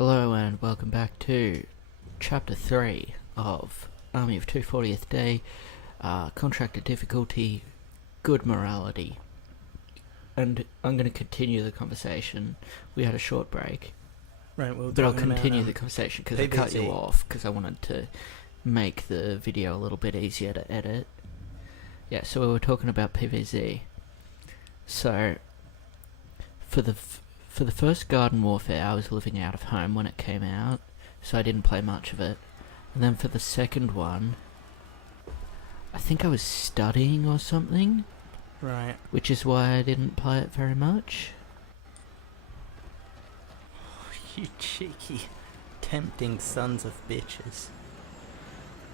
Hello and welcome back to Chapter 3 of Army of 240th Day, Contractor difficulty, good morality. And I'm going to continue the conversation. We had a short break. Right, but I'll continue the conversation because I cut you off because I wanted to make the video a little bit easier to edit. Yeah, so we were talking about PvZ. So, for the first Garden Warfare, I was living out of home when it came out, so I didn't play much of it. And then for the second one, I think I was studying or something. Right. Which is why I didn't play it very much. Oh, you cheeky, tempting sons of bitches.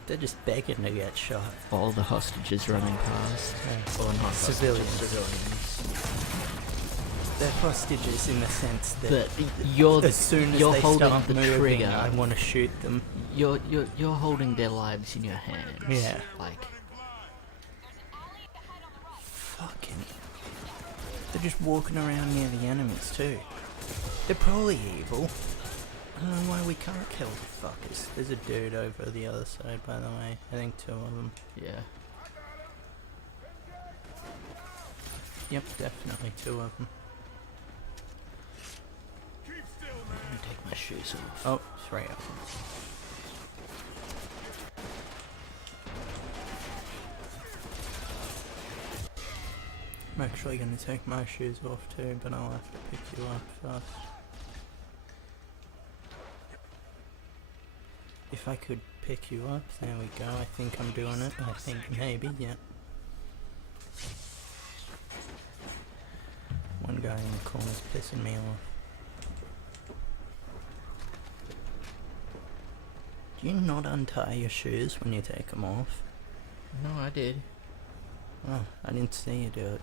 They're just begging to get shot. All the hostages running past. Yeah. Or not Civilians. Civilians. They're hostages in the sense that as soon as you're they holding start the moving, trigger, I want to shoot them. You're holding their lives in your hands. Yeah. Like, fucking. They're just walking around near the enemies too. They're probably evil. I don't know why we can't kill the fuckers. There's a dude over the other side, by the way. I think two of them. yeah. Yep, definitely two of them. Let me take my shoes off. Oh, three of them. I'm actually going to take my shoes off too, but I'll have to pick you up first. If I could pick you up, there we go. I think I'm doing it. I think maybe, yeah. One guy in the corner's pissing me off. Do you not untie your shoes when you take them off? No, I did. Oh, I didn't see you do it.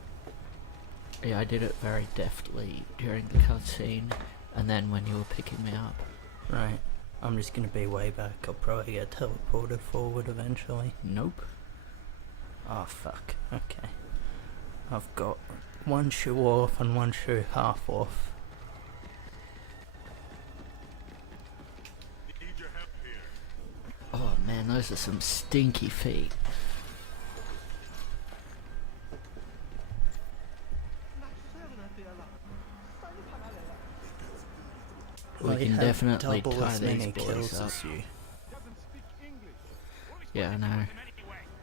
Yeah, I did it very deftly during the cutscene, and then when you were picking me up. Right. I'm just gonna be way back. I'll probably get teleported forward eventually. Nope. Oh, fuck. Okay. I've got one shoe off and one shoe half off. Oh man, those are some stinky feet. We can definitely tie these boys up. Yeah, I know.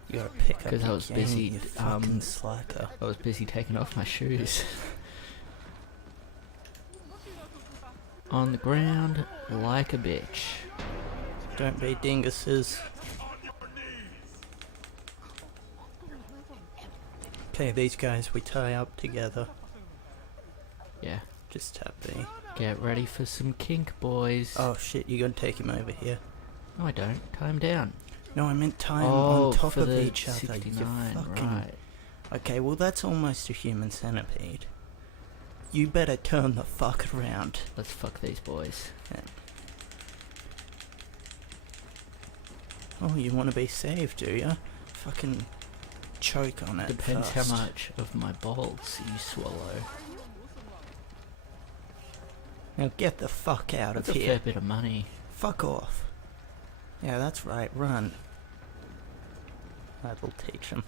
You gotta pick up because I was busy. You fucking slacker. I was busy taking off my shoes. On the ground like a bitch. Don't be dinguses. Okay, these guys we tie up together. Yeah. Just tap B. Get ready for some kink, boys. Oh shit, you gotta take him over here. No, I don't. Tie him down. No, I meant tie him on top of each other. 69, fucking... right. Okay, well that's almost a human centipede. You better turn the fuck around. Let's fuck these boys. Yeah. Oh, you want to be saved, do ya? Fucking choke on it. Depends first. how much of my balls you swallow. Now get the fuck out That's of a here. fair bit of money. Fuck off. Yeah, that's right, run. That'll teach him.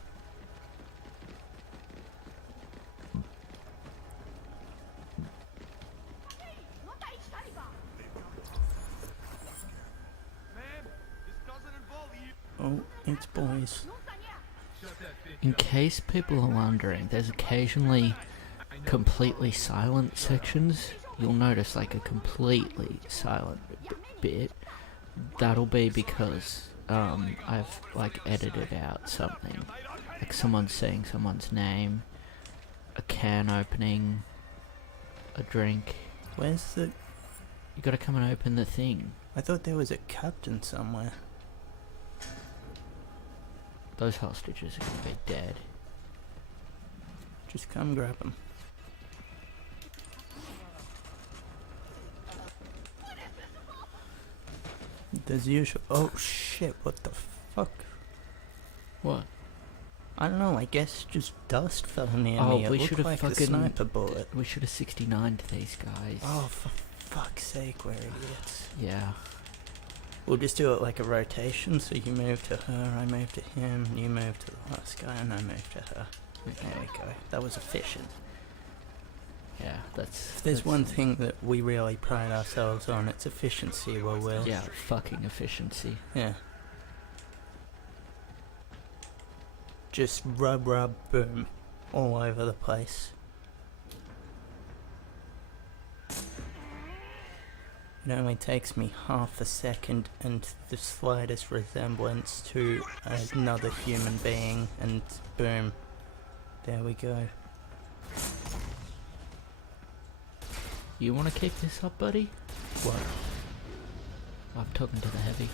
Oh, it's boys. In case people are wondering, there's occasionally completely silent sections. You'll notice like a completely silent bit. That'll be because I've like edited out something. Like someone saying someone's name, a can opening, a drink. Where's the... You gotta come and open the thing. I thought there was a captain somewhere. Those hostages are gonna be dead. Just come grab him. There's usual. Oh shit, what the fuck? What? I don't know, I guess just dust fell near Oh, me. It we looked should have like a fucking sniper bullet. We should have 69'd these guys. Oh, for fuck's sake, we're idiots. Yeah. We'll just do it like a rotation, so you move to her, I move to him, you move to the last guy, and I move to her. There we go. That was efficient. Yeah, that's... If there's one thing that we really pride ourselves on, it's efficiency, well, Will. Yeah, fucking efficiency. Yeah. Just rub, boom, all over the place. It only takes me half a second and the slightest resemblance to another human being, and boom, there we go. You want to kick this up, buddy? What? I'm talking to the heavy.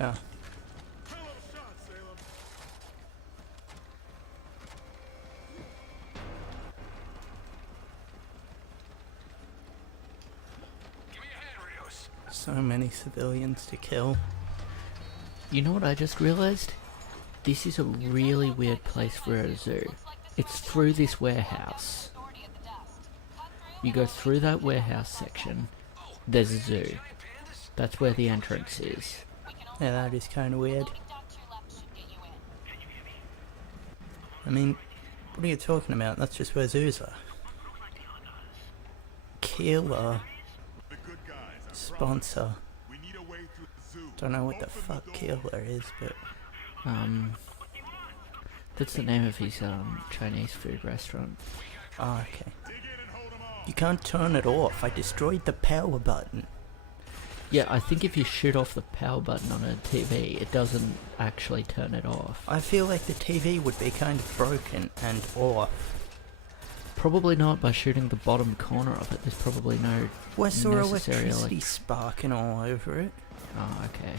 Oh. So many civilians to kill. You know what I just realized? This is a really weird place for a zoo. It's through this warehouse. You go through that warehouse section, there's a zoo. That's where the entrance is. Yeah, that is kind of weird. I mean, what are you talking about? That's just where zoos are. Killer. Sponsor. Don't know what the fuck Killer is, but... That's the name of his, Chinese food restaurant. Oh, okay. You can't turn it off. I destroyed the power button. Yeah, I think if you shoot off the power button on a TV, it doesn't actually turn it off. I feel like the TV would be kind of broken and off. Probably not by shooting the bottom corner of it. There's probably no Well, I saw necessary electricity sparking all over it. Oh, okay.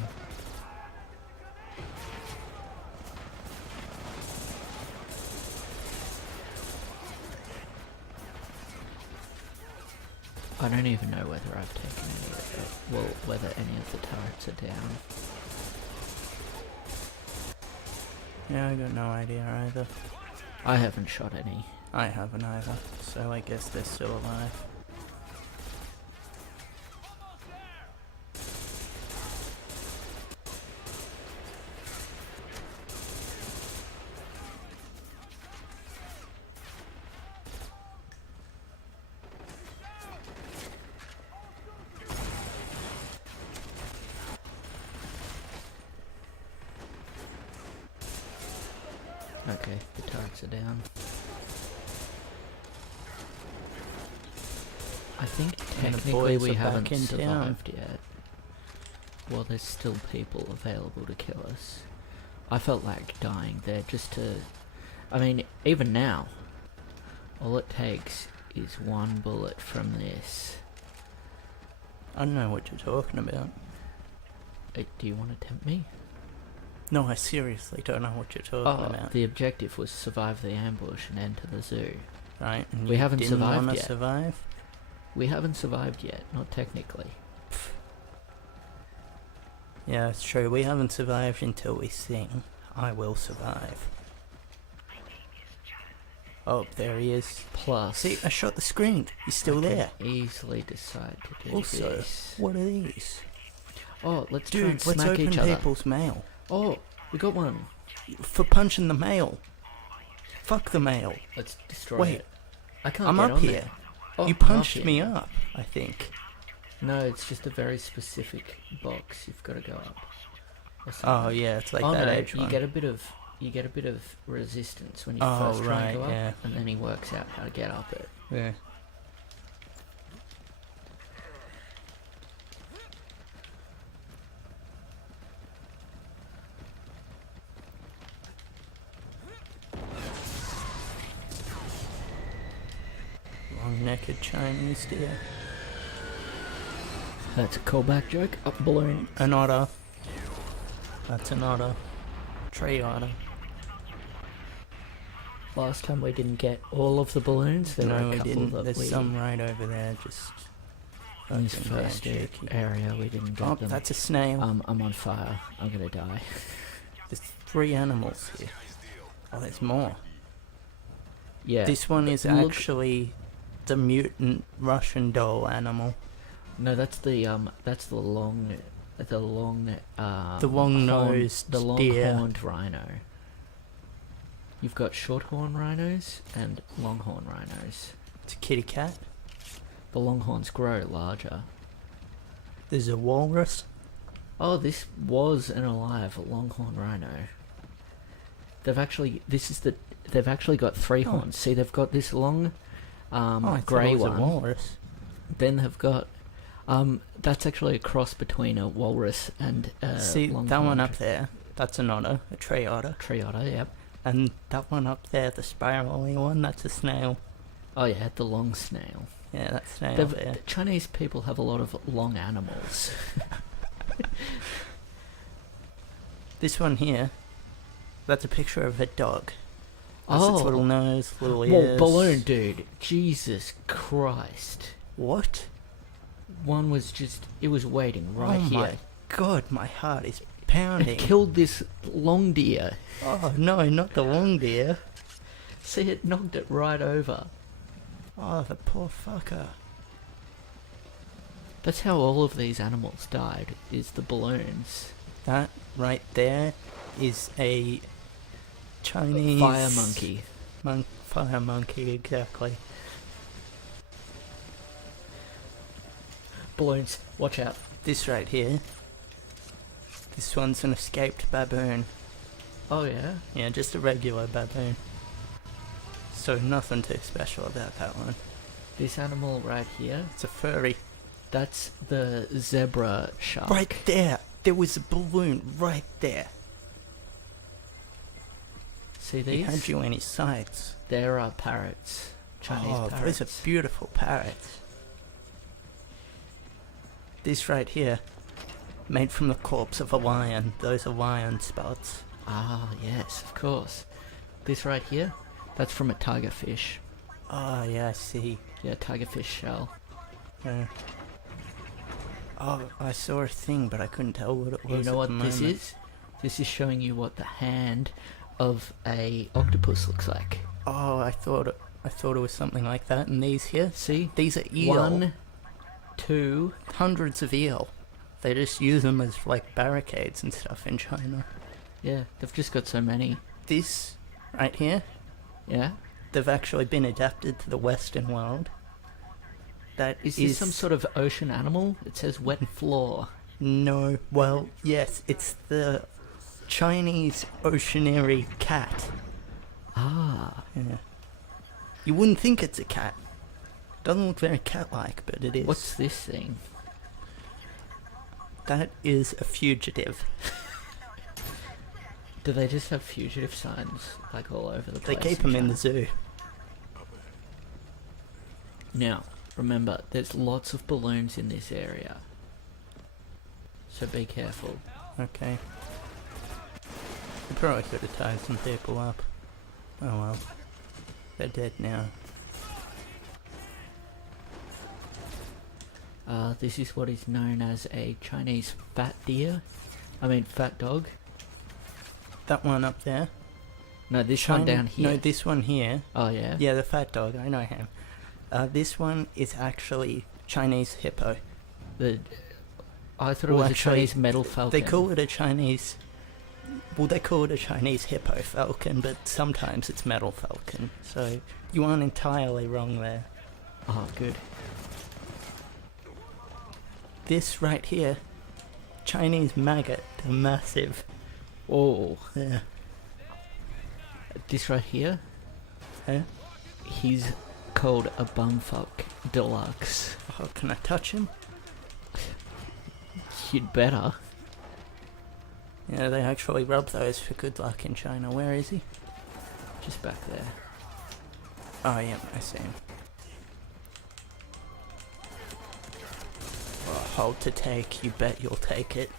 I don't even know whether I've taken any of it. Well, whether any of the turrets are down. Yeah, I got no idea either. I haven't shot any. I haven't either, so I guess they're still alive. Okay, the turrets are down. I think technically we haven't survived yet. Well, there's still people available to kill us. I felt like dying there just to... I mean, even now, all it takes is one bullet from this. I don't know what you're talking about. Do you want to tempt me? No, I seriously don't know what you're talking about. The objective was survive the ambush and enter the zoo. Right, and we you haven't didn't survived wanna yet. Survive? We haven't survived yet, not technically. Yeah, it's true. We haven't survived until we sing, I will survive. Oh, there he is. Plus... See, I shot the screen. He's still there. Easily decide to do also, this. What are these? Oh, let's try and Dude, smack let's open each other. people's mail. Oh, we got one. For punching the mail. Fuck the mail. Let's destroy Wait, it. I can't I'm get up on here. there. Oh, You I'm punched up me here. up, I think. No, it's just a very specific box you've got to go up. Or Oh something. yeah, it's like Oh that no, edge you one. get a bit of resistance when you Oh, first try and right, go up, yeah. and then he works out how to get up it. Yeah. Long-necked Chinese deer. That's a callback joke. Up balloon. An otter. That's an otter. Tree otter. Last time we didn't get all of the balloons. There were No, a we couple didn't. that There's we... some right over there, just... in this fucking first shaky. area we didn't get Oh, them. that's a snail. I'm on fire. I'm gonna die. There's 3 animals here. Oh, there's more. Yeah. This one is Look- actually the mutant Russian doll animal. No, that's the long, The horn- long-nosed the deer. long-horned rhino. You've got short-horn rhinos and long-horn rhinos. It's a kitty cat. The longhorns grow larger. There's a walrus. Oh, this was an alive longhorn rhino. They've actually got three Oh. horns. See, they've got this long, I thought grey it was one. a walrus. Then they've got, that's actually a cross between a walrus and a See, that longhorned one up there, that's an otter, a tree otter. tree otter. Yep. And that one up there, the spirally one, that's a snail. Oh yeah, the long snail. Yeah, that snail They've- there. Chinese people have a lot of long animals. This one here, that's a picture of a dog. That's Oh. its little nose, little Well, ears. balloon dude, Jesus Christ! What? One was it was waiting right Oh here. my god, my heart is It pounding. killed this long deer. Oh no, not the long deer. See, it knocked it right over. Oh, the poor fucker. That's how all of these animals died, is the balloons. That right there is a Chinese Fire monkey. Fire monkey, exactly. Balloons, watch out. This right here. This one's an escaped baboon. Oh yeah? Yeah, just a regular baboon. So nothing too special about that one. This animal right here, It's a furry. that's the zebra shark. Right there! There was a balloon right there. See He had these? you in his sights. There are parrots. Chinese Oh, parrots. those are beautiful parrots. This right here, made from the corpse of a lion. Those are lion spots. Ah, yes, of course. This right here, that's from a tigerfish. Oh, yeah, I see. Yeah, tigerfish shell. Yeah. Oh, I saw a thing, but I couldn't tell what it was. You know at what the this moment. is? This is showing you what the hand of a octopus looks like. Oh, I thought it was something like that. And these here, See? these are eel. 1, 2. Hundreds of eel. They just use them as like barricades and stuff in China. Yeah, they've just got so many. This right here, Yeah? they've actually been adapted to the Western world. That Is this some sort of ocean animal? It says wet floor. No, well, yes, it's the Chinese oceanary cat. Ah, Yeah. You wouldn't think it's a cat. Doesn't look very cat-like, but it is. what's this thing? That is a fugitive. Do they just have fugitive signs like all over the They place? keep them in China? the zoo. Now, remember, there's lots of balloons in this area. So be careful. Okay. You probably could have tied some people up. Oh well. They're dead now. This is what is known as a Chinese fat fat dog. That one up there. No, this one down here. No, this one here. Oh yeah? Yeah, the fat dog, I know him. This one is actually Chinese hippo. I thought it Well, was actually, a Chinese metal falcon. They call it a Chinese... Well, they call it a Chinese hippo falcon, but sometimes it's metal falcon. So, you aren't entirely wrong there. Oh, good. This right here, Chinese maggot, they're massive. Oh, Yeah. this right here, Yeah. he's called a bumfuck deluxe. Oh, can I touch him? You'd better. Yeah, they actually rub those for good luck in China. Where is he? Just back there. Oh, yeah, I see him. Oh, hold to take, you bet you'll take it.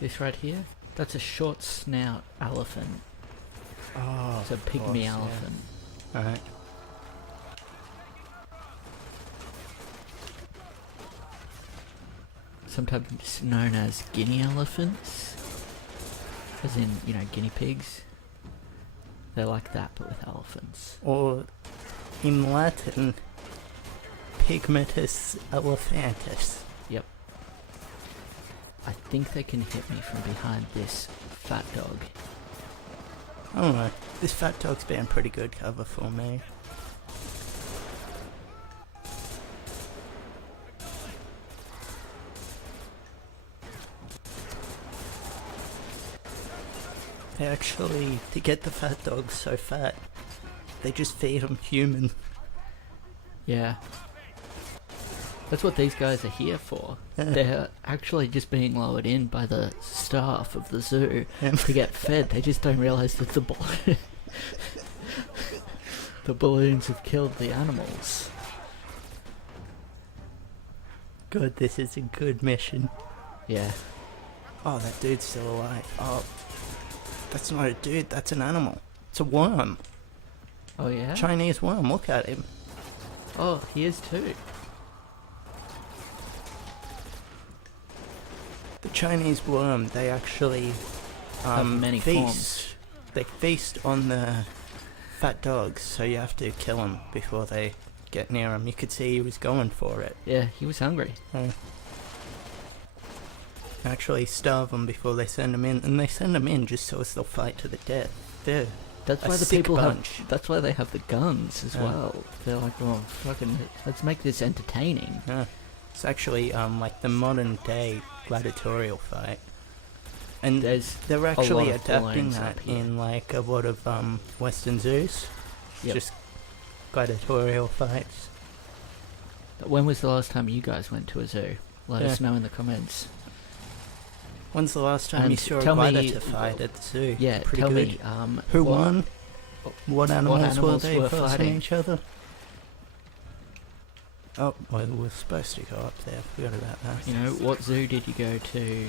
This right here, that's a short snout elephant. Oh, It's a pygmy elephant. Yeah. Alright. Sometimes known as guinea elephants. As in, you know, guinea pigs. They're like that, but with elephants. Or, in Latin, Pygmatus elephantus. Yep. I think they can hit me from behind this fat dog. I don't know. This fat dog's been pretty good cover for me. They actually, to get the fat dogs so fat, they just feed them human. Yeah. That's what these guys are here for. They're actually just being lowered in by the staff of the zoo to get fed. They just don't realise that the the balloons have killed the animals. Good, this is a good mission. Yeah. Oh, that dude's still alive. Oh, that's not a dude, that's an animal. It's a worm. Oh yeah? Chinese worm, look at him. Oh, he is too. The Chinese worm, they actually Have many feast. forms. They feast on the fat dogs, so you have to kill them before they get near him. You could see he was going for it. Yeah, he was hungry. Actually starve them before they send them in, and they send them in just so as they'll fight to the death. They're That's a why the sick people bunch. have. That's why they have the guns as Yeah. well. They're like, oh, fucking, let's make this entertaining. Yeah. It's actually like the modern day gladiatorial fight. And There's they're actually lot of adapting balloons that up here. in like a lot of Western zoos. Yep. Just gladiatorial fights. When was the last time you guys went to a zoo? Let Yeah. us know in the comments. When's the last time And you saw a tell me- gladiator fight at the zoo? Yeah, Pretty tell good. me. Who what- won? What animals, animals were they were fighting fighting? each other? Oh, well, we're supposed to go up there. Forgot about that. You know, what zoo did you go to?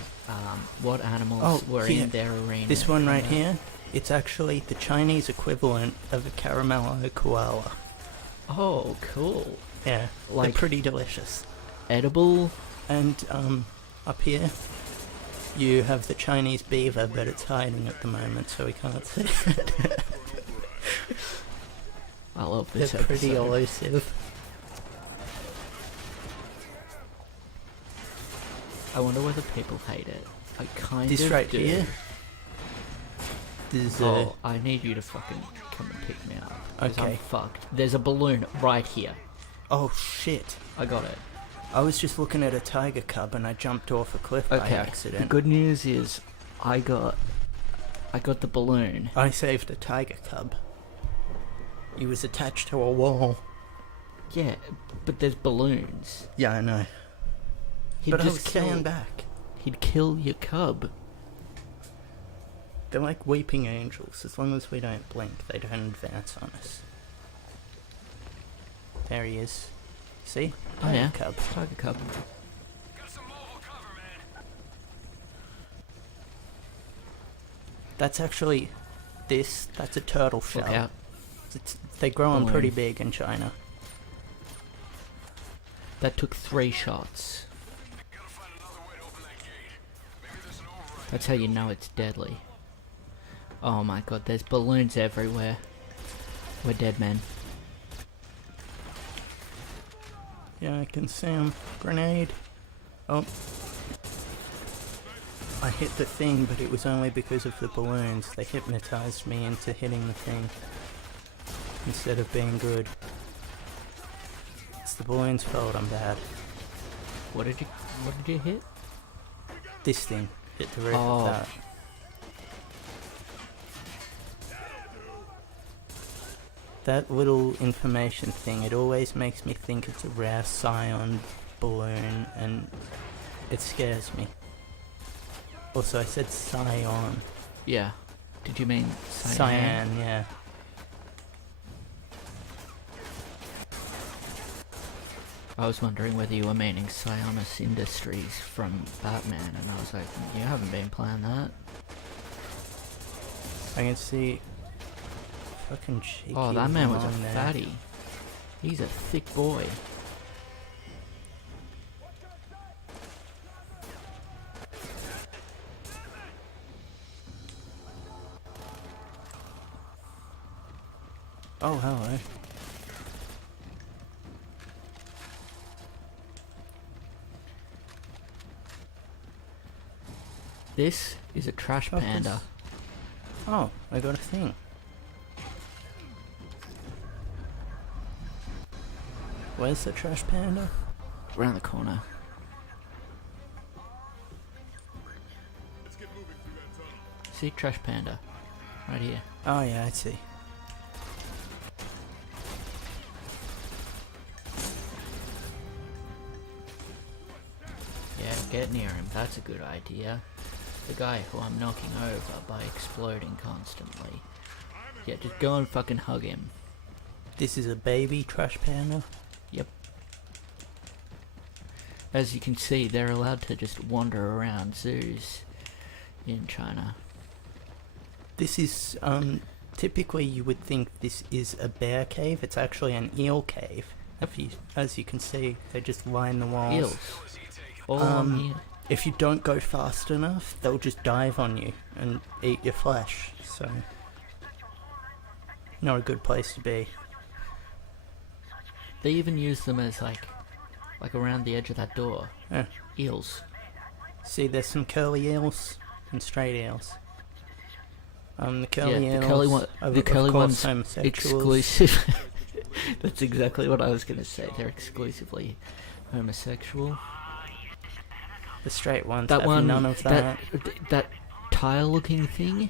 What animals Oh, were here. in their arena? This one right coming here, it's actually the Chinese equivalent of a caramello koala. up? Oh, cool. Yeah, Like- they're pretty delicious. Edible? And up here, you have the Chinese beaver, but it's hiding at the moment, so we can't see it. I love They're this pretty episode. elusive. I wonder whether people hate it. I kind This of right do. here, there's Oh, I need you to fucking come and pick me up. 'Cause I'm Okay. fucked. There's a balloon right here. oh shit. I got it. I was just looking at a tiger cub and I jumped off a cliff by Okay. accident. The good news is I got the balloon. I saved a tiger cub. He was attached to a wall. Yeah, but there's balloons. Yeah, I know. He'd But I just was kill. staying back. He'd kill your cub. They're like weeping angels. As long as we don't blink, they don't advance on us. There he is. See? Oh yeah, Cub. tiger cub. That's actually that's a turtle shell. Look out. They grow them pretty Balloon. big in China. That took 3 shots. That's how you know it's deadly. Oh my god, there's balloons everywhere. We're dead, men. Yeah, I can see him. Grenade. Oh. I hit the thing, but it was only because of the balloons. They hypnotized me into hitting the thing. Instead of being good. It's the balloons' fault, I'm bad. What did you hit? This thing. Hit the roof Oh. of that. That little information thing, it always makes me think it's a rare scion balloon, and it scares me. Also, I said scion. Yeah. Did you mean Cyan, yeah. I was wondering whether you were meaning Sionis Industries from Batman, and I was like, you haven't been playing that. I can see fucking cheeky. Oh, that man was a line there. fatty. He's a thick boy. Oh, hello. This is a trash panda. Oh, I got a thing. Where's the trash panda? Around the corner. See, trash panda. Right here. Oh yeah, I see. Yeah, get near him. That's a good idea. The guy who I'm knocking over by exploding constantly. Yeah, just go and fucking hug him. This is a baby trash panda? Yep. As you can see, they're allowed to just wander around zoos in China. This is, typically you would think this is a bear cave. It's actually an eel cave. As you can see, they just line the walls. Eels. All on here. If you don't go fast enough, they'll just dive on you and eat your flesh, so... Not a good place to be. They even use them as like around the edge of that door. Yeah. Eels. See, there's some curly eels and straight eels. The curly eels, the curly one's homosexuals. exclusive. That's exactly what I was going to say. They're exclusively homosexual. The straight ones That have one, none of that. that tile-looking thing,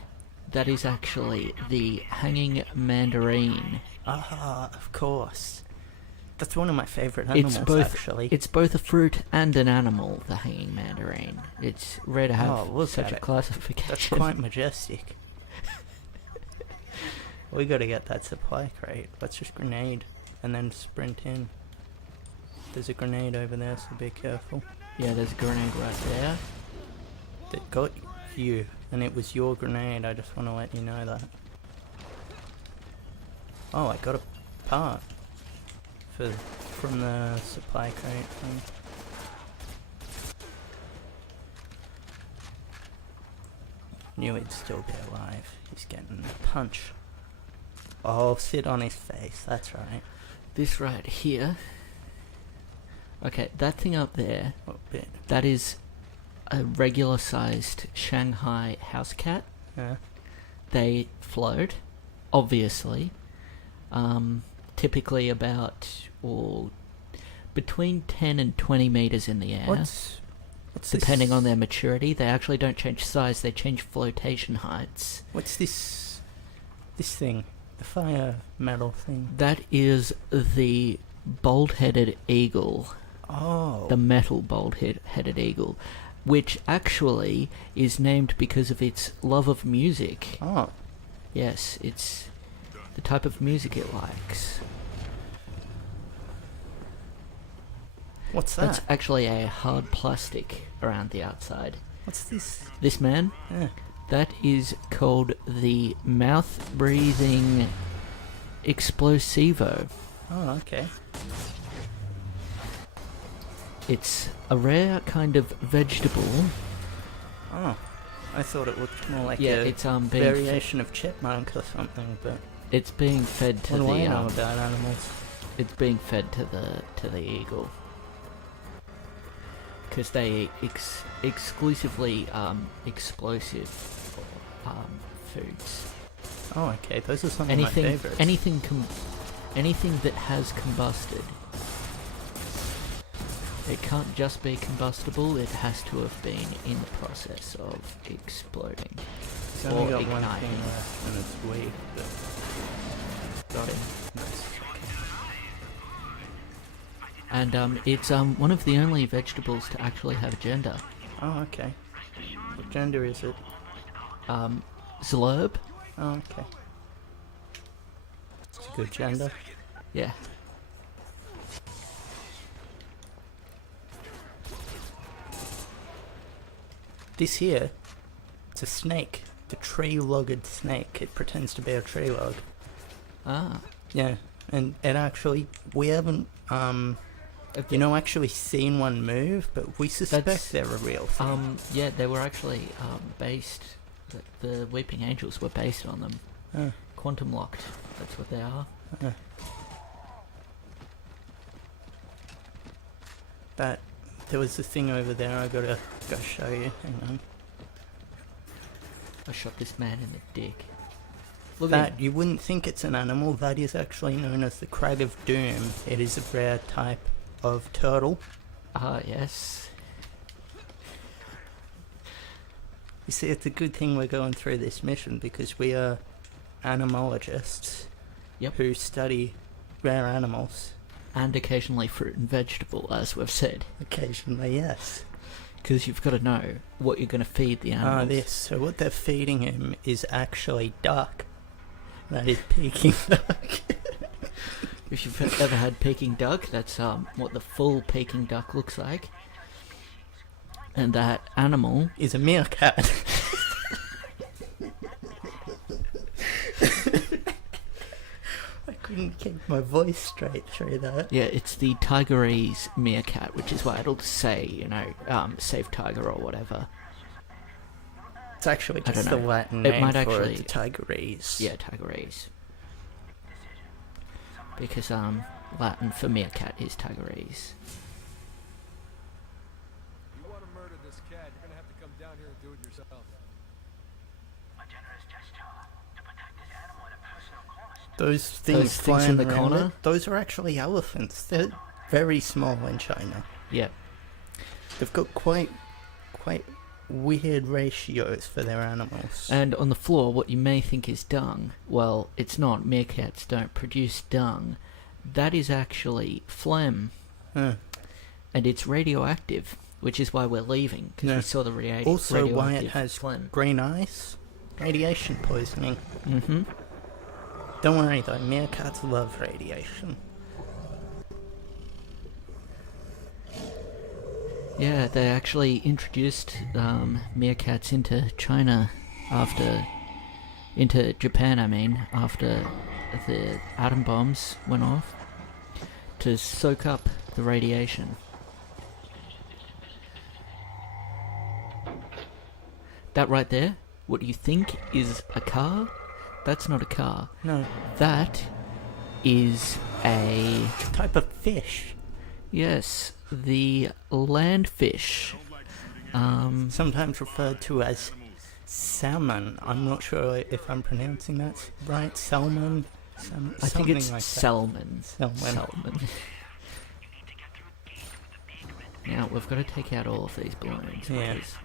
that is actually the hanging mandarin. Ah, of course. That's one of my favourite animals, actually. It's both a fruit and an animal, the hanging mandarin. It's rare to have such a classification. That's quite majestic. We gotta get that supply crate. Let's just grenade and then sprint in. There's a grenade over there, so be careful. Yeah, there's a grenade right there. That got you, and it was your grenade. I just want to let you know that. Oh, I got a part from the supply crate thing. Knew he'd still be alive. He's getting a punch. Oh, sit on his face. That's right. This right here. Okay, that thing up there. What bit? That is a regular-sized Shanghai house cat. Yeah. They float, obviously. Typically about between 10 and 20 meters in the air. What's depending on their maturity. They actually don't change size, they change flotation heights. What's this thing? The fire metal thing? That is the bold-headed eagle. Oh. The metal bold-headed eagle, which actually is named because of its love of music. Oh. Yes, it's the type of music it likes. What's that? That's actually a hard plastic around the outside. What's this? This man? Yeah. That is called the mouth-breathing explosivo. Oh, okay. It's a rare kind of vegetable. Oh, I thought it looked more like it's being variation of chipmunk or something, but it's being fed to what do I the know about animals? It's being fed to the eagle because they eat exclusively explosive foods. Oh, okay. Those are some of my favorites. Anything that has combusted. It can't just be combustible, it has to have been in the process of exploding. It's only got igniting. one thing left, and it's weak, but... Got it. Nice. And it's one of the only vegetables to actually have a gender. Oh, okay. What gender is it? Zlurb. Oh, okay. It's a good gender. Yeah. This here, it's a snake. The tree-logged snake. It pretends to be a tree log. Ah. Yeah, and it actually, we haven't, actually seen one move, but we suspect they're a real thing. Yeah, they were actually based. The Weeping Angels were based on them. Quantum locked. That's what they are. But there was a thing over there I gotta go show you. Hang on. I shot this man in the dick. Look That, you wouldn't think it's an animal. That is actually known as the Crag of Doom. It is a rare type of turtle. Yes. You see, it's a good thing we're going through this mission because we are animologists who study rare animals. And occasionally fruit and vegetable, as we've said. Occasionally, yes. Because you've got to know what you're going to feed the animals. So what they're feeding him is actually duck. That is Peking duck. If you've ever had Peking duck, that's what the full Peking duck looks like. And that animal is a meerkat. I couldn't keep my voice straight through that. Yeah, it's the Tigerese meerkat, which is why it'll say, save tiger or whatever. It's actually just the Latin name for it, the Tigerese. Yeah, Tigerese. Because Latin for meerkat is Tigerese. You want to murder this cat, you're going to have to come down here and do it yourself. A generous gesture to protect this animal at a personal cost. Those things flying in the corner? Those are actually elephants. They're very small in China. Yeah. They've got quite weird ratios for their animals. And on the floor, what you may think is dung, well, it's not. Meerkats don't produce dung. That is actually phlegm. And it's radioactive, which is why we're leaving, because we saw the radioactive also why it has phlegm. green eyes. Radiation poisoning. Mm-hmm. Don't worry though, meerkats love radiation. Yeah, they actually introduced meerkats into Japan, after the atom bombs went off, to soak up the radiation. That right there, what you think is a car, that's not a car. No. That is a type of fish. Yes, the landfish. Sometimes referred to as salmon. I'm not sure if I'm pronouncing that right. Salmon? I think it's like salmon. Salmon. Now, we've got to take out all of these balloons. Yeah. Because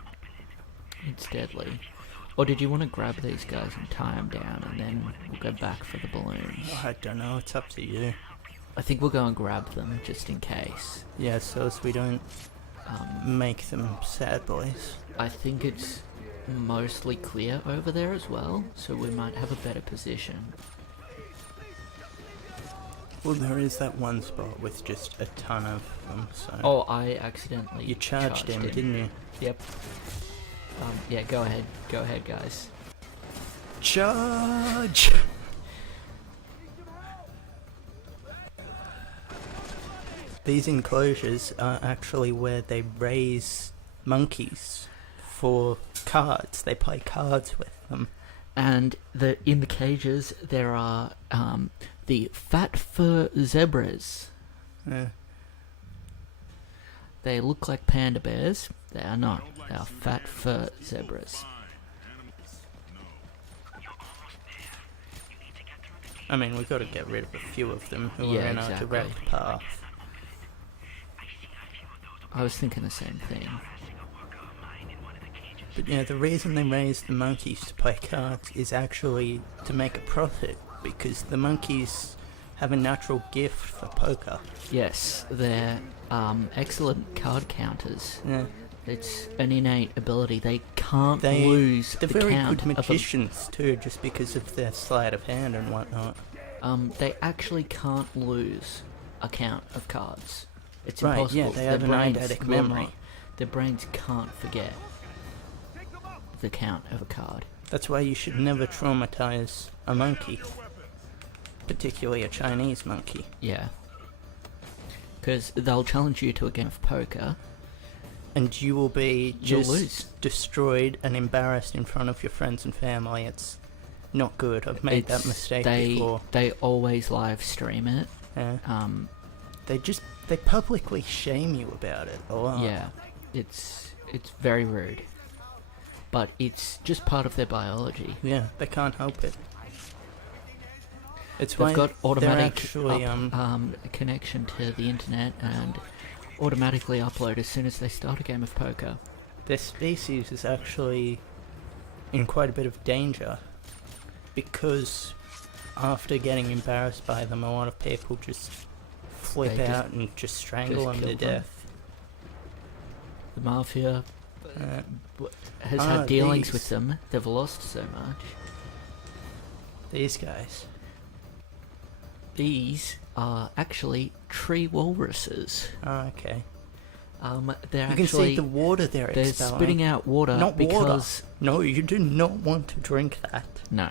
it's deadly. Or did you want to grab these guys and tie them down and then we'll go back for the balloons? I don't know, it's up to you. I think we'll go and grab them just in case. Yeah, so as we don't make them sad boys. I think it's mostly clear over there as well, so we might have a better position. Well, there is that one spot with just a ton of them, so... Oh, I accidentally You charged him, didn't you? Yep. Yeah, go ahead, guys. Charge! These enclosures are actually where they raise monkeys for cards. They play cards with them. And in the cages there are the fat fur zebras. They look like panda bears. They are not. They are fat fur zebras. I mean, we've got to get rid of a few of them who are in our direct path. I was thinking the same thing. But yeah, the reason they raise the monkeys to play cards is actually to make a profit, because the monkeys have a natural gift for poker. Yes, they're excellent card counters. Yeah. It's an innate ability. They can't lose the count. They're very good magicians too, just because of their sleight of hand and whatnot. They actually can't lose a count of cards. It's right, impossible. Yeah, they have an eidetic memory. Their brains can't forget the count of a card. That's why you should never traumatize a monkey. particularly a Chinese monkey. Yeah. Because they'll challenge you to a game of poker. And you will be You'll just lose. destroyed and embarrassed in front of your friends and family. It's not good. I've made that mistake before. They always live stream it. Yeah. They publicly shame you about it a lot. Yeah. It's very rude. But it's just part of their biology. Yeah, they can't help it. It's They've got automatic actually, connection to the internet and automatically upload as soon as they start a game of poker. their species is actually in quite a bit of danger because after getting embarrassed by them, a lot of people just flip out and just strangle them to death. The mafia has had dealings with them. They've lost so much. These guys. These are actually tree walruses. Oh, okay. They're you can see the water they're expelling. spitting out water. Not because water. No, you do not want to drink that. No,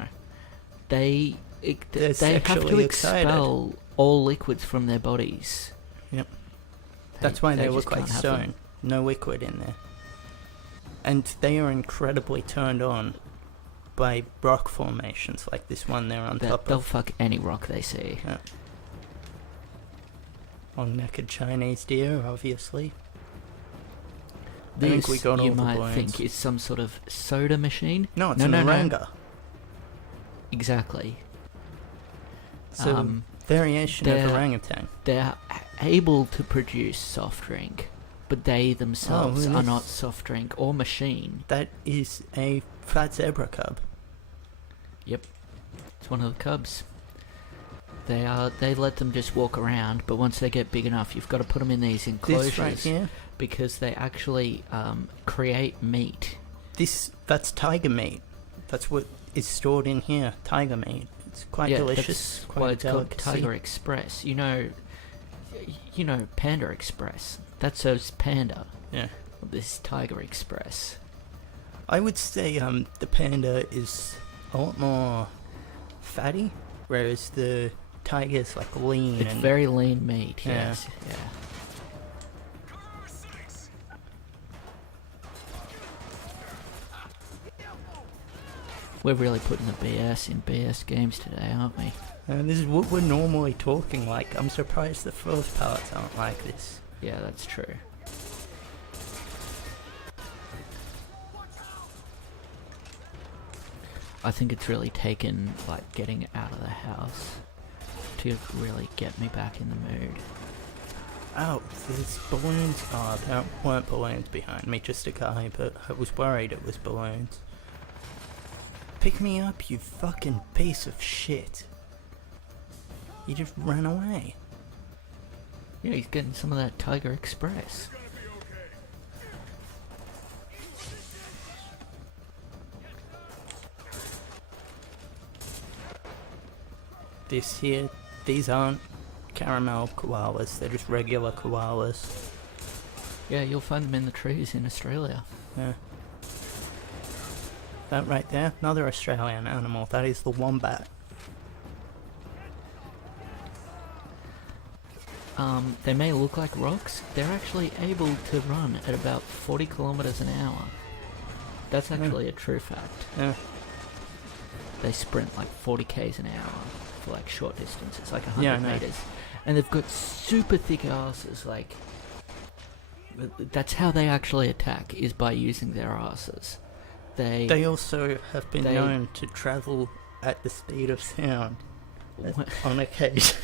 they have to sexually expel all liquids from their bodies. Yep. That's why they look just like can't have stone. them. No liquid in there. And they are incredibly turned on by rock formations like this one they're on top They'll of. fuck any rock they see. Yeah. Long-necked Chinese deer, obviously. I think we got all you the might balloons. think is some sort of soda machine. No, it's an oranga. Exactly. So variation of orangutan. They're able to produce soft drink, but they themselves are not soft drink or machine. That is a fat zebra cub. Yep, it's one of the cubs. They let them just walk around, but once they get big enough, you've got to put them in these enclosures. This right here? Because they actually create meat. That's tiger meat. That's what is stored in here. Tiger meat. It's quite delicious. That's quite why it's called delicacy. Tiger Express. You know Panda Express. That serves panda. Yeah. This is Tiger Express. I would say the panda is a lot more fatty, whereas the tiger's like lean. It's and very lean meat. Yeah. Yes. Yeah. We're really putting the BS in BS games today, aren't we? And this is what we're normally talking like. I'm surprised the first parts aren't like this. Yeah, that's true. I think it's really taken, like, getting out of the house to really get me back in the mood. Oh, there's balloons. Oh, there weren't balloons behind me, just a guy, but I was worried it was balloons. Pick me up, you fucking piece of shit. You just ran away. Yeah, he's getting some of that Tiger Express. These aren't caramel koalas, they're just regular koalas. Yeah, you'll find them in the trees in Australia. Yeah. That right there, another Australian animal, that is the wombat. They may look like rocks, they're actually able to run at about 40 kilometers an hour. That's actually a true fact. Yeah. They sprint like 40 k's an hour for like short distances, like 100 Yeah, I know. meters. And they've got super thick asses, like... That's how they actually attack, is by using their asses. They also have been known to travel at the speed of sound on occasion.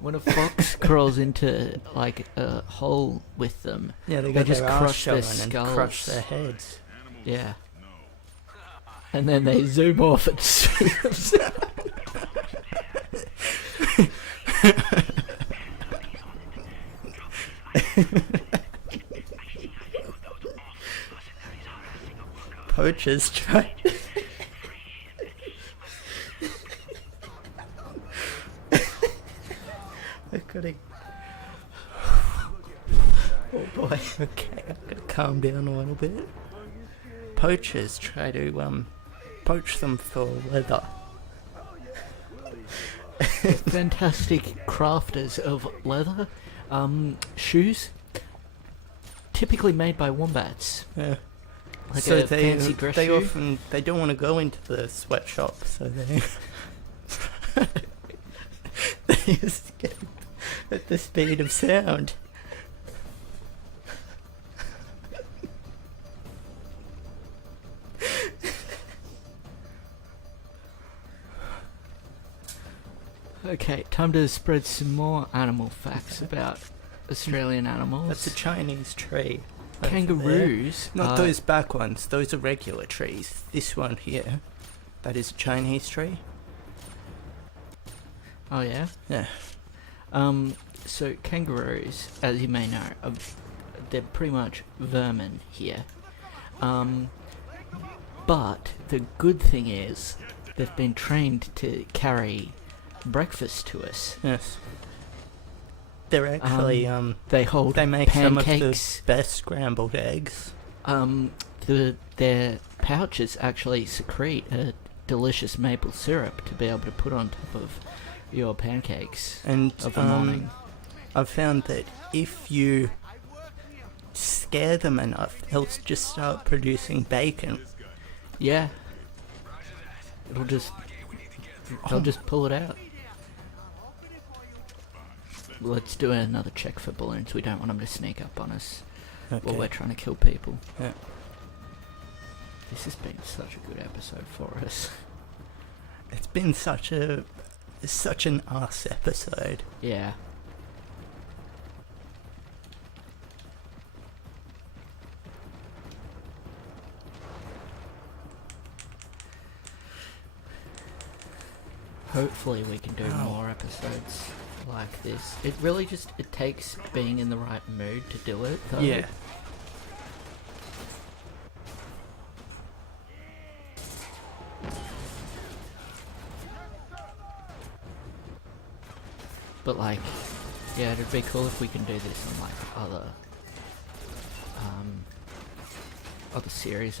When a fox crawls into like a hole with them, Yeah, they just their arse crush their showing and skulls. crush their heads. Yeah. And then they zoom off and see Poachers try. I've got to. Oh boy. Okay, I've got to calm down a little bit. Poachers try to poach them for leather. Fantastic crafters of leather. Shoes. Typically made by wombats. Yeah. Like So a fancy dress they shoe. often they don't want to go into the sweatshop, so they they escape at the speed of sound. Okay, time to spread some more animal facts about Australian animals. That's a Chinese tree. over there. Kangaroos. Not those back ones. Those are regular trees. This one here, that is a Chinese tree. Oh yeah. Yeah. So kangaroos, as you may know, they're pretty much vermin here. But the good thing is they've been trained to carry breakfast to us. Yes. They're actually They hold they make some of pancakes. the best scrambled eggs. Their pouches actually secrete a delicious maple syrup to be able to put on top of your pancakes And of the morning. I've found that if you scare them enough, they'll just start producing bacon. Yeah. They'll just pull it out. Let's do another check for balloons. We don't want them to sneak up on us while we're trying to kill people. Yeah. This has been such a good episode for us. It's been such an arse episode. Yeah. Hopefully we can do more episodes like this. It really it takes being in the right mood to do it, though. Yeah. But like, yeah, it'd be cool if we can do this on like other series,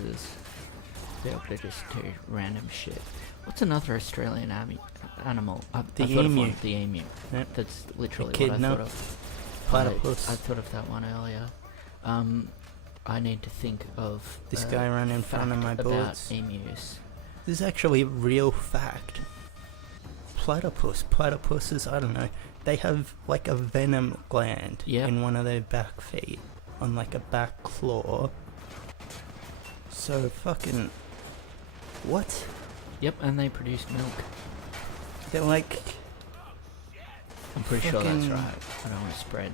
be able to just do random shit. What's another Australian animal? The I thought of emu. one, the emu. Yep. That's literally what I Echidna. thought of. Platypus. I thought of that one earlier. I need to think of This guy ran in front of my about bullets. emus. This is actually a real fact. Platypuses, I don't know, they have like a venom gland in one of their back feet, on like a back claw. So fucking... what? Yep, and they produce milk. They're like... I'm pretty sure that's fucking- right.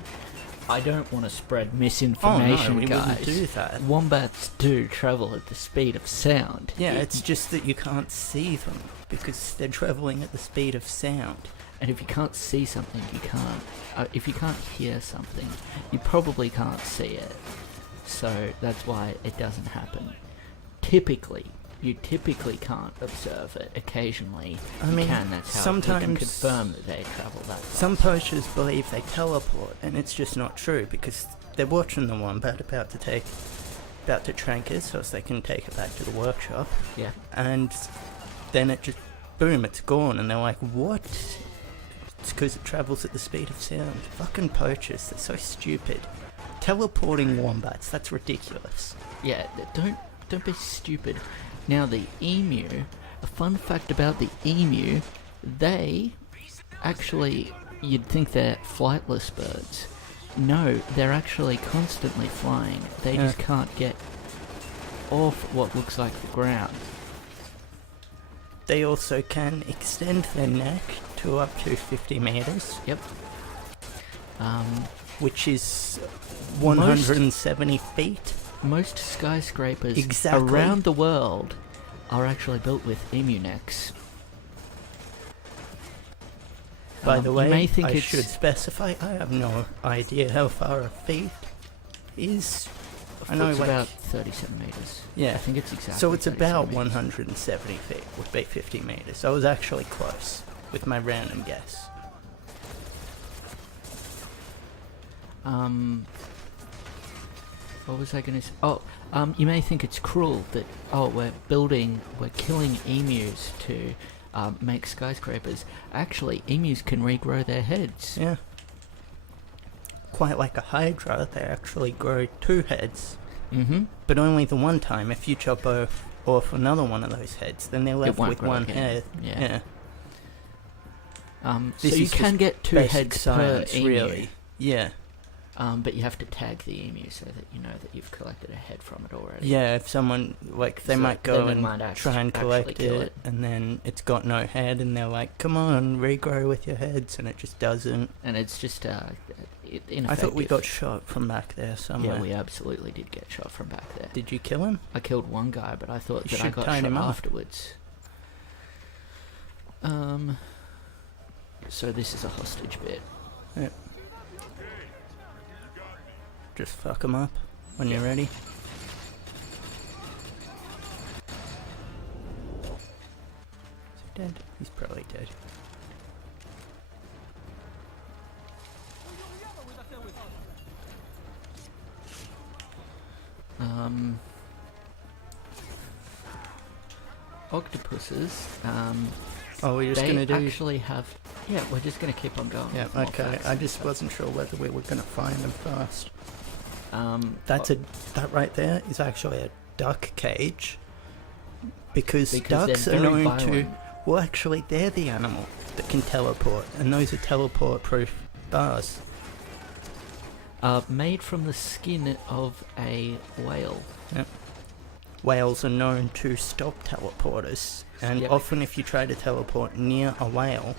I don't want to spread misinformation, we guys. wouldn't do that. Wombats do travel at the speed of sound. Yeah, it's just that you can't see them, because they're travelling at the speed of sound. And if you can't see something, you can't... if you can't hear something, you probably can't see it. So that's why it doesn't happen. You typically can't observe it. Occasionally, you can. That's how you can confirm that they travel that fast. Some poachers believe they teleport, and it's just not true, because they're watching the wombat about to trank it so as they can take it back to the workshop. Yeah. And then it just, boom, it's gone, and they're like, what? It's because it travels at the speed of sound. Fucking poachers, they're so stupid. Teleporting wombats, that's ridiculous. Yeah, don't be stupid. Now the emu, a fun fact about the emu, they actually, you'd think they're flightless birds. No, they're actually constantly flying. They just can't get off what looks like the ground. They also can extend their neck to up to 50 meters. Yep. Which is 170 feet. Most skyscrapers Exactly. around the world are actually built with emu necks. By the you way, may think I it's- should specify, I have no idea how far a feet is. I know, It's like, about 37 meters. yeah. I think it's exactly. So it's 37 about meters. 170 feet, would be 50 meters. I was actually close with my random guess. What was I going to say? Oh, you may think it's cruel that, we're killing emus to make skyscrapers. Actually, emus can regrow their heads. Yeah. Quite like a hydra, they actually grow 2 heads. Mm-hmm. But only the one time. If you chop off another one of those heads, then they're left with one head. Yeah. So This you is can just get 2 basic heads science, per emu. really. Yeah. But you have to tag the emu so that you know that you've collected a head from it already. Yeah, if someone, like, they So might go then they and might try and actually collect kill it, and then it's got no head, and they're like, come on, regrow with your heads, and it just doesn't. And it's just ineffective. I thought we got shot from back there somewhere. Yeah, we absolutely did get shot from back there. Did you kill him? I killed one guy, but I thought You that I should got tie shot him up. afterwards. So this is a hostage bit. Yeah. Just fuck him up when you're ready. Is he dead? He's probably dead. Octopuses, Oh, we're just they gonna do... actually have... Yeah, we're just going to keep on going. Yeah, with more okay. facts I and just stuff. wasn't sure whether we were gonna find them fast. That That right there is actually a duck cage. Because Because ducks they're are very known to... violent. Well, actually, they're the animal that can teleport, and those are teleport-proof bars. made from the skin of a whale. Yep. Whales are known to stop teleporters, and Yep. often if you try to teleport near a whale,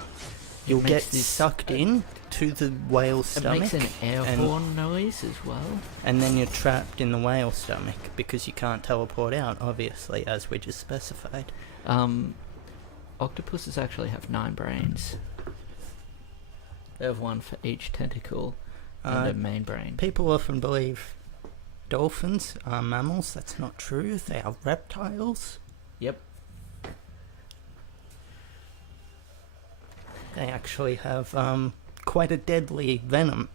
you'll makes get this- sucked in to the whale's It stomach, makes an airborne noise as well. and then you're trapped in the whale stomach because you can't teleport out, obviously, as we just specified. Octopuses actually have 9 brains. They have 1 for each tentacle and a main brain. People often believe dolphins are mammals. That's not true. They are reptiles. Yep. They actually have quite a deadly venom,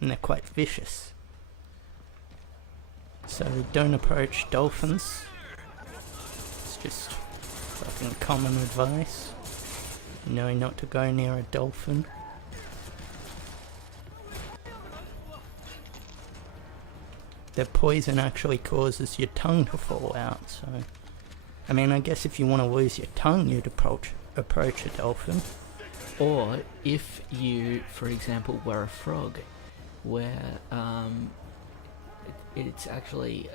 and they're quite vicious. So don't approach dolphins. It's just fucking common advice. Know not to go near a dolphin. Their poison actually causes your tongue to fall out, so... I mean, I guess if you want to lose your tongue, you'd approach a dolphin. Or if you, for example, were a frog, where it's actually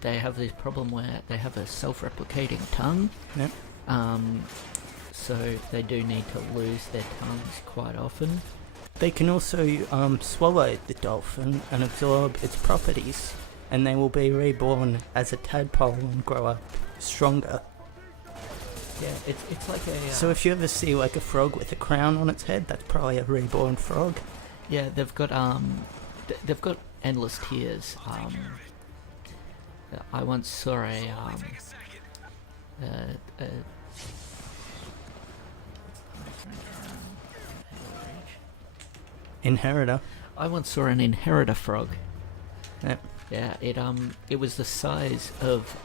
they have this problem where they have a self-replicating tongue. Yep. So they do need to lose their tongues quite often. They can also swallow the dolphin and absorb its properties, and they will be reborn as a tadpole and grow up stronger. Yeah, it's like a... So if you ever see like a frog with a crown on its head, that's probably a reborn frog. Yeah, they've got endless tears. I once saw a Inheritor. I once saw an inheritor frog. Yep. Yeah, it was the size of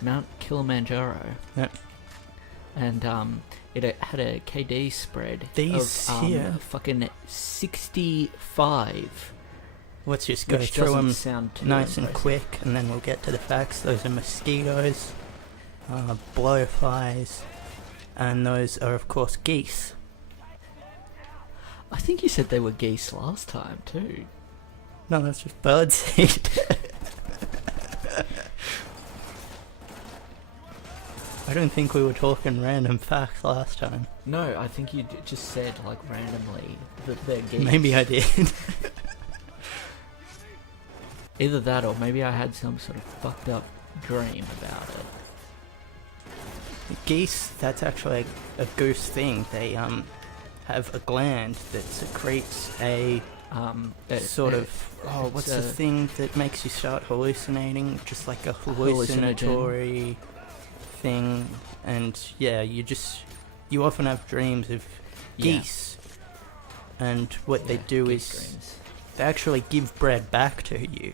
Mount Kilimanjaro. Yep. And it had a KD spread These of here. fucking 65. Let's just go Which through doesn't them sound too nice and impressive. quick, and then we'll get to the facts. Those are mosquitoes, blowflies, and those are of course geese. I think you said they were geese last time too. No, that's just birdseed. I don't think we were talking random facts last time. No, I think you just said like randomly that they're geese. Maybe I did. Either that or maybe I had some sort of fucked up dream about it. Geese, that's actually a goose thing. They have a gland that secretes a sort of... Oh, what's the thing that makes you start hallucinating? Just like a hallucinatory thing. And yeah, you often have dreams of geese. And what they do is... dreams. they actually give bread back to you.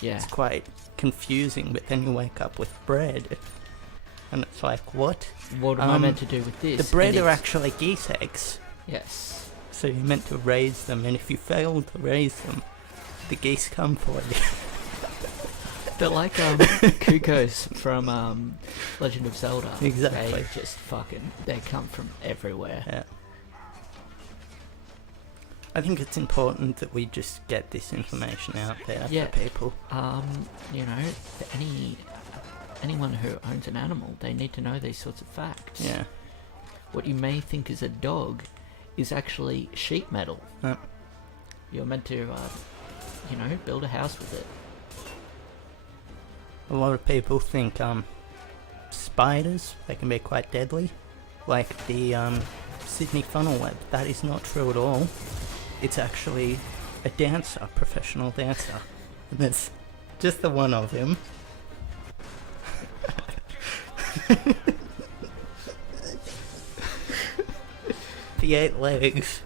Yeah. It's quite confusing, but then you wake up with bread. And it's like, what? What am I meant to do with this? The bread And are it's- actually geese eggs. Yes. So you're meant to raise them, and if you fail to raise them, the geese come for you. They're like Kukos from Legend of Zelda. Exactly. They just they come from everywhere. Yeah. I think it's important that we just get this information out there Yeah. for people. You know, anyone who owns an animal, they need to know these sorts of facts. Yeah. What you may think is a dog is actually sheet metal. Yeah. You're meant to, you know, build a house with it. A lot of people think spiders, they can be quite deadly, like the Sydney funnel web. That is not true at all. It's actually a dancer, professional dancer. And there's just the one of him. The 8 legs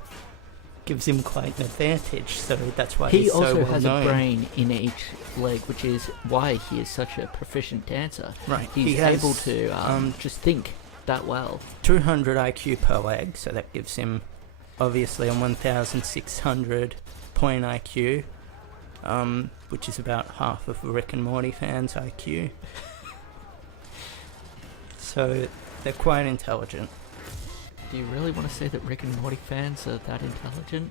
gives him quite an advantage, so that's why He he's so also well has known. a brain in each leg, which is why he is such a proficient dancer. Right, He's he has, able to just think that well. 200 IQ per leg, so that gives him obviously a 1,600 point IQ, which is about half of a Rick and Morty fan's IQ. So they're quite intelligent. Do you really want to say that Rick and Morty fans are that intelligent?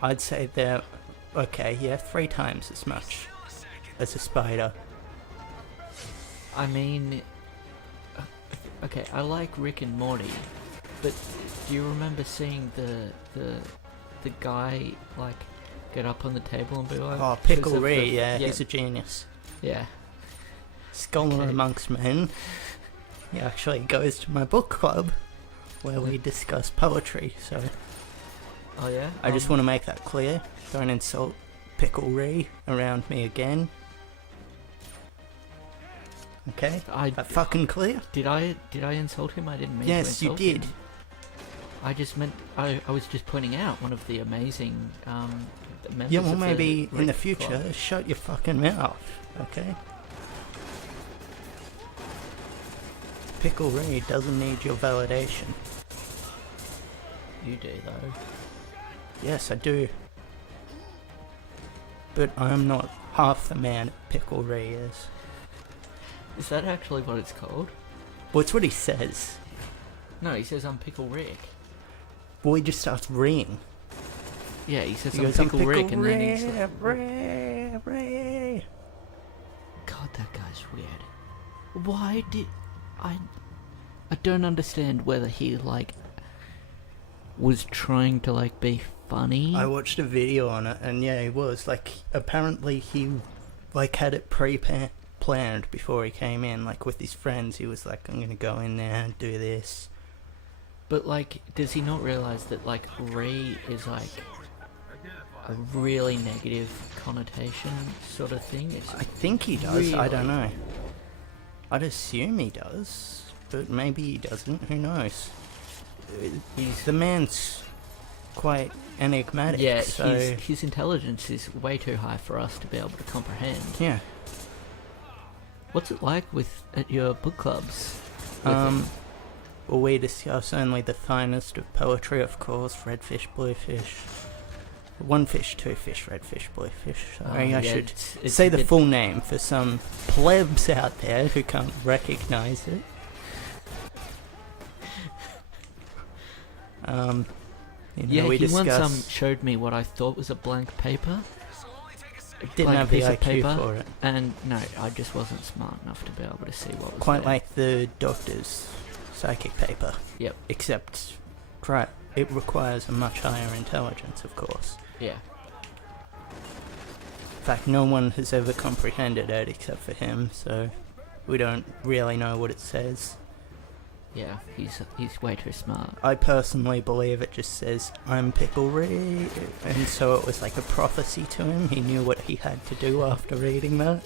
I'd say they're, okay, yeah, 3 times as much as a spider. I mean, okay, I like Rick and Morty, but do you remember seeing the guy like get up on the table and be like, Oh, 'cause Pickle of Ree, the- yeah, he's a genius. yeah. Scholar Okay. amongst men. He actually goes to my book club where we discuss poetry, so Oh yeah. I just want to make that clear. Don't insult Pickle Ree around me again. Okay? That fucking clear? Did I insult him? I didn't mean to Yes, you insult did. him. I just meant I was just pointing out one of the amazing members Yeah, well, of maybe the in the Rick future, Club. shut your fucking mouth, okay? Pickle Ree doesn't need your validation. You do though. Yes, I do. But I'm not half the man Pickle Ree is. Is that actually what it's called? Well, it's what he says. No, he says I'm Pickle Rick. Well, he just starts reeing. Yeah, he says He I'm goes, "I'm Pickle Rick, and then he's like, Ree. God, that guy's weird. Why did I don't understand whether he like was trying to like be funny. I watched a video on it, and yeah, he was like, apparently he like had it pre-planned before he came in, like with his friends. He was like, I'm gonna go in there and do this. But like, does he not realize that like Ray is like a really negative connotation sort of thing? It's I think he does. I don't really- know. I'd assume he does, but maybe he doesn't. Who knows? The man's quite enigmatic. yeah, so his intelligence is way too high for us to be able to comprehend. yeah. What's it like at your book clubs? with him? Well, we discuss only the finest of poetry, of course. Redfish, bluefish. One fish, two fish, redfish, bluefish. Sorry, Oh, I yeah, should it's say a the bit- full name for some plebs out there who can't recognise it. Yeah, we he once discuss. showed me what I thought was a blank paper. Didn't blank have the piece of IQ paper, for it. And no, I just wasn't smart enough to be able to see what was Quite there. like the doctor's psychic paper. Yep. Except, it requires a much higher intelligence, of course. Yeah. In fact, no one has ever comprehended it except for him, so we don't really know what it says. Yeah, he's way too smart. I personally believe it just says, I'm Pickle Ree, and so it was like a prophecy to him. He knew what he had to do after reading that.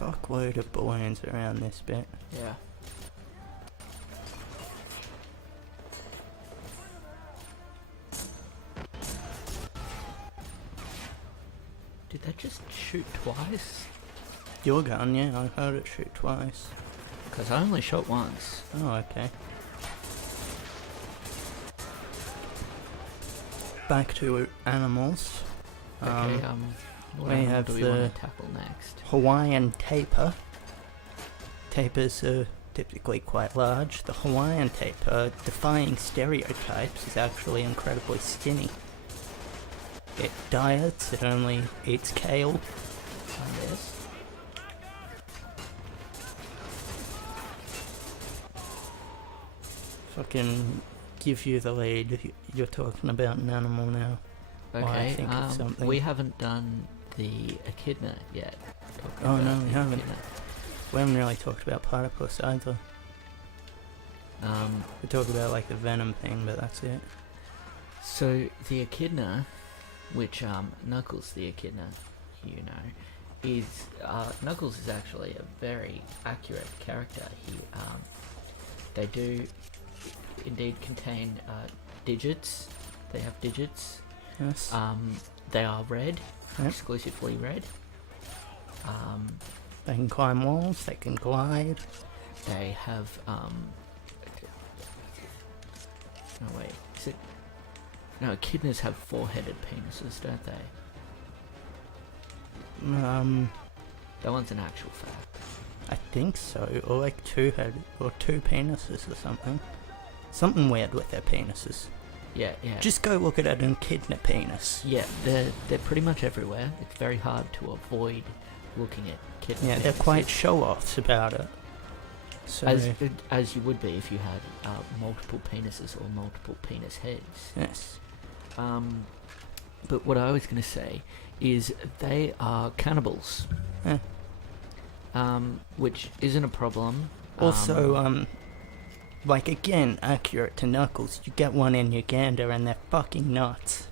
fuckload of balloons around this bit. Yeah. Did that just shoot twice? Your gun, yeah, I heard it shoot twice. Because I only shot once. Oh, okay. Back to animals. Okay, what we animal have do we the want to tackle next? Hawaiian tapir. Tapirs are typically quite large. The Hawaiian tapir, defying stereotypes, is actually incredibly skinny. It diets, it only eats kale. Yes. Fucking give you the lead. You're talking about an animal now. Okay, think of something. we haven't done the echidna yet. Talking Oh, about no, we the haven't. echidna. We haven't really talked about platypus either. We talk about like the venom thing, but that's it. So the echidna, which Knuckles the echidna, you know, is Knuckles is actually a very accurate character. They do indeed contain digits. They have digits. Yes. They are red, Yep. exclusively red. They can climb walls, they can glide. They have no wait, is it? No, echidnas have four-headed penises, don't they? That one's an actual fact. I think so, or like two penises or something. Something weird with their penises. Yeah, yeah. Just go look at an echidna penis. Yeah, they're pretty much everywhere. It's very hard to avoid looking at echidna. Yeah, they're quite show-offs about it. So, as you would be if you had multiple penises or multiple penis heads. yes. But what I was going to say is they are cannibals. Yeah. Which isn't a problem. Also, like again, accurate to Knuckles, you get one in Uganda and they're fucking nuts.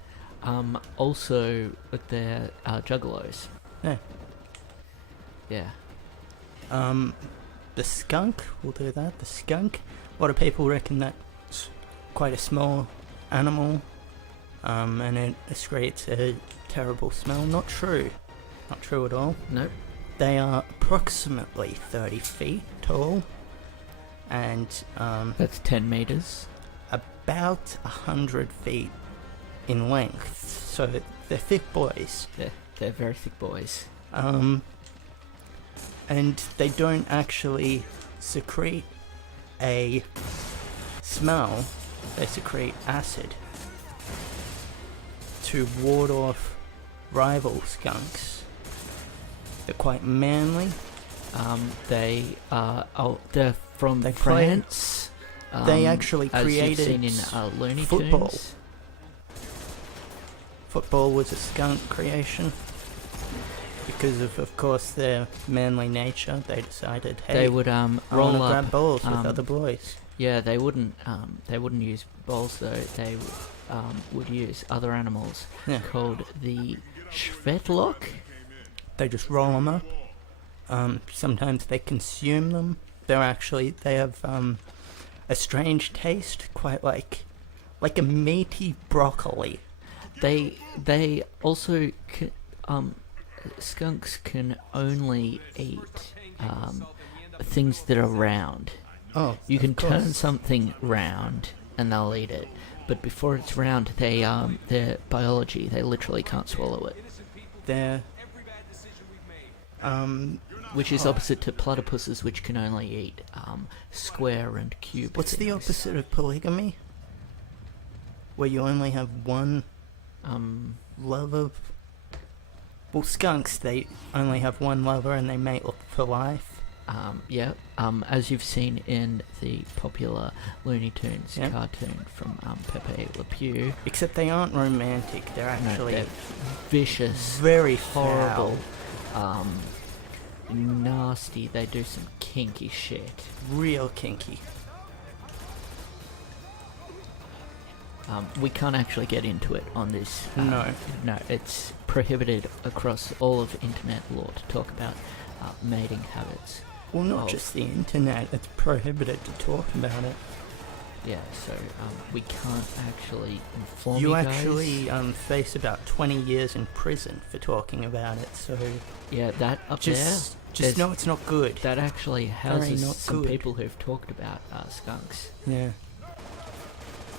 Also, they're juggalos. Yeah. Yeah. The skunk will do that. The skunk, a lot of people reckon that's quite a small animal, and it creates a terrible smell. Not true. Not true at all. Nope. They are approximately 30 feet tall, and That's 10 meters. about 100 feet in length. So they're thick boys. They're very thick boys. And they don't actually secrete a smell, they secrete acid to ward off rival skunks. They're quite manly. They're from They France. They actually as created you've seen in Looney football. Tunes. Football was a skunk creation. Because of course, their manly nature, they decided, hey, They would I roll want to up. grab balls with other boys. Yeah, they wouldn't use balls though. They would use other animals Yeah. called the Schwettlock. They just roll them up. Sometimes they consume them. They have a strange taste, quite like a meaty broccoli. They also skunks can only eat things that are round. Oh, You can of course. turn something round and they'll eat it, but before it's round, their biology, they literally can't swallow it. They're Which is opposite to platypuses, which can only eat square and cube. what's the things. opposite of polygamy? Where you only have one lover. Well, skunks, they only have one lover and they mate for life. Yeah. As you've seen in the popular Looney Tunes Yep. cartoon from Pepe Le Pew. Except they aren't romantic. They're actually they're vicious, very horrible, foul, nasty. They do some kinky shit. real kinky. We can't actually get into it on this. No. No, it's prohibited across all of internet law to talk about mating habits. Well, not just the internet. It's prohibited to talk about it. Yeah, so we can't actually inform You guys. actually face about 20 years in prison for talking about it. So Yeah, that up just there's- know it's not good. that actually houses not some good. people who've talked about skunks. Yeah.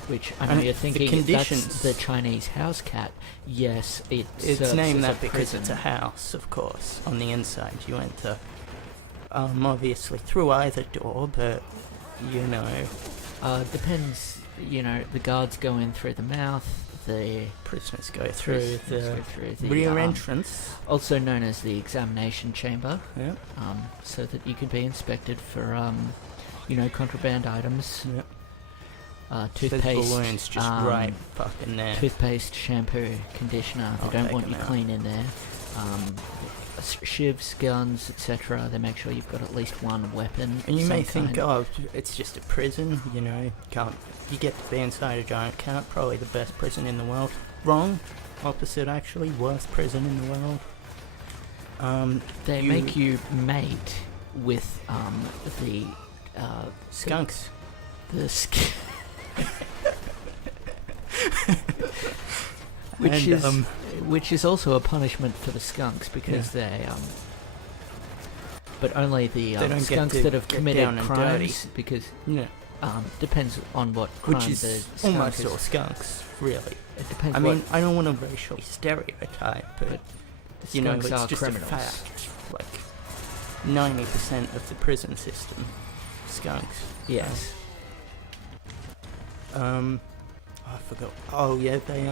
Which, I know And you're the thinking, conditions- that's the Chinese house cat. Yes, It's serves named as that because prison. it's a house, of course. On the inside, you enter obviously through either door, but you know, Depends, the guards go in through the mouth, the prisoners go through prisoners the go through the, rear entrance. also known as the examination chamber, Yeah. so that you can be inspected for, contraband items, Yeah. There's toothpaste, balloons just right fucking there. toothpaste, shampoo, conditioner. They I'll don't take want you them out. clean in there. Shivs, guns, etc. They make sure you've got at least one weapon. And you of may some think, kind. oh, it's just a prison, you get to be inside a giant cat, probably the best prison in the world. Wrong. Opposite, actually. Worst prison in the world. They make you mate with the Skunks. the sk- which And, is which is also a punishment for the skunks because they but only the They don't get skunks to that have get committed down and crimes because Yeah. depends on what crime Which the is skunk almost is. all skunks, really. It depends. I what, mean, I don't want to racially stereotype, but the it's skunks are just criminals. a fact. Like 90% of the prison system, skunks. Yes. I forgot. Oh yeah, they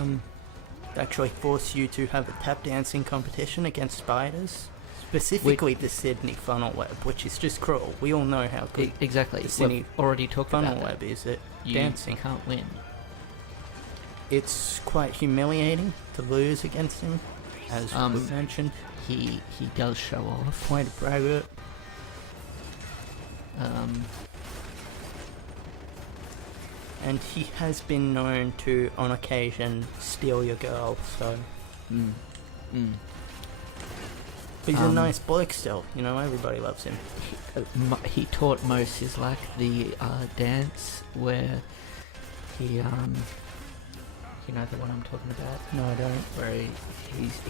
actually force you to have a tap dancing competition against spiders. Specifically the Sydney funnel web, which is just cruel. We all know how good Exactly. the We've Sydney already talked funnel about that. web is at You dancing. can't win. It's quite humiliating to lose against him, as we mentioned. He does show off. Quite a braggart. And he has been known to, on occasion, steal your girl, so... But he's a nice bloke still, everybody loves him. He taught Moses like the dance where he you know the one I'm talking about, No, I don't. where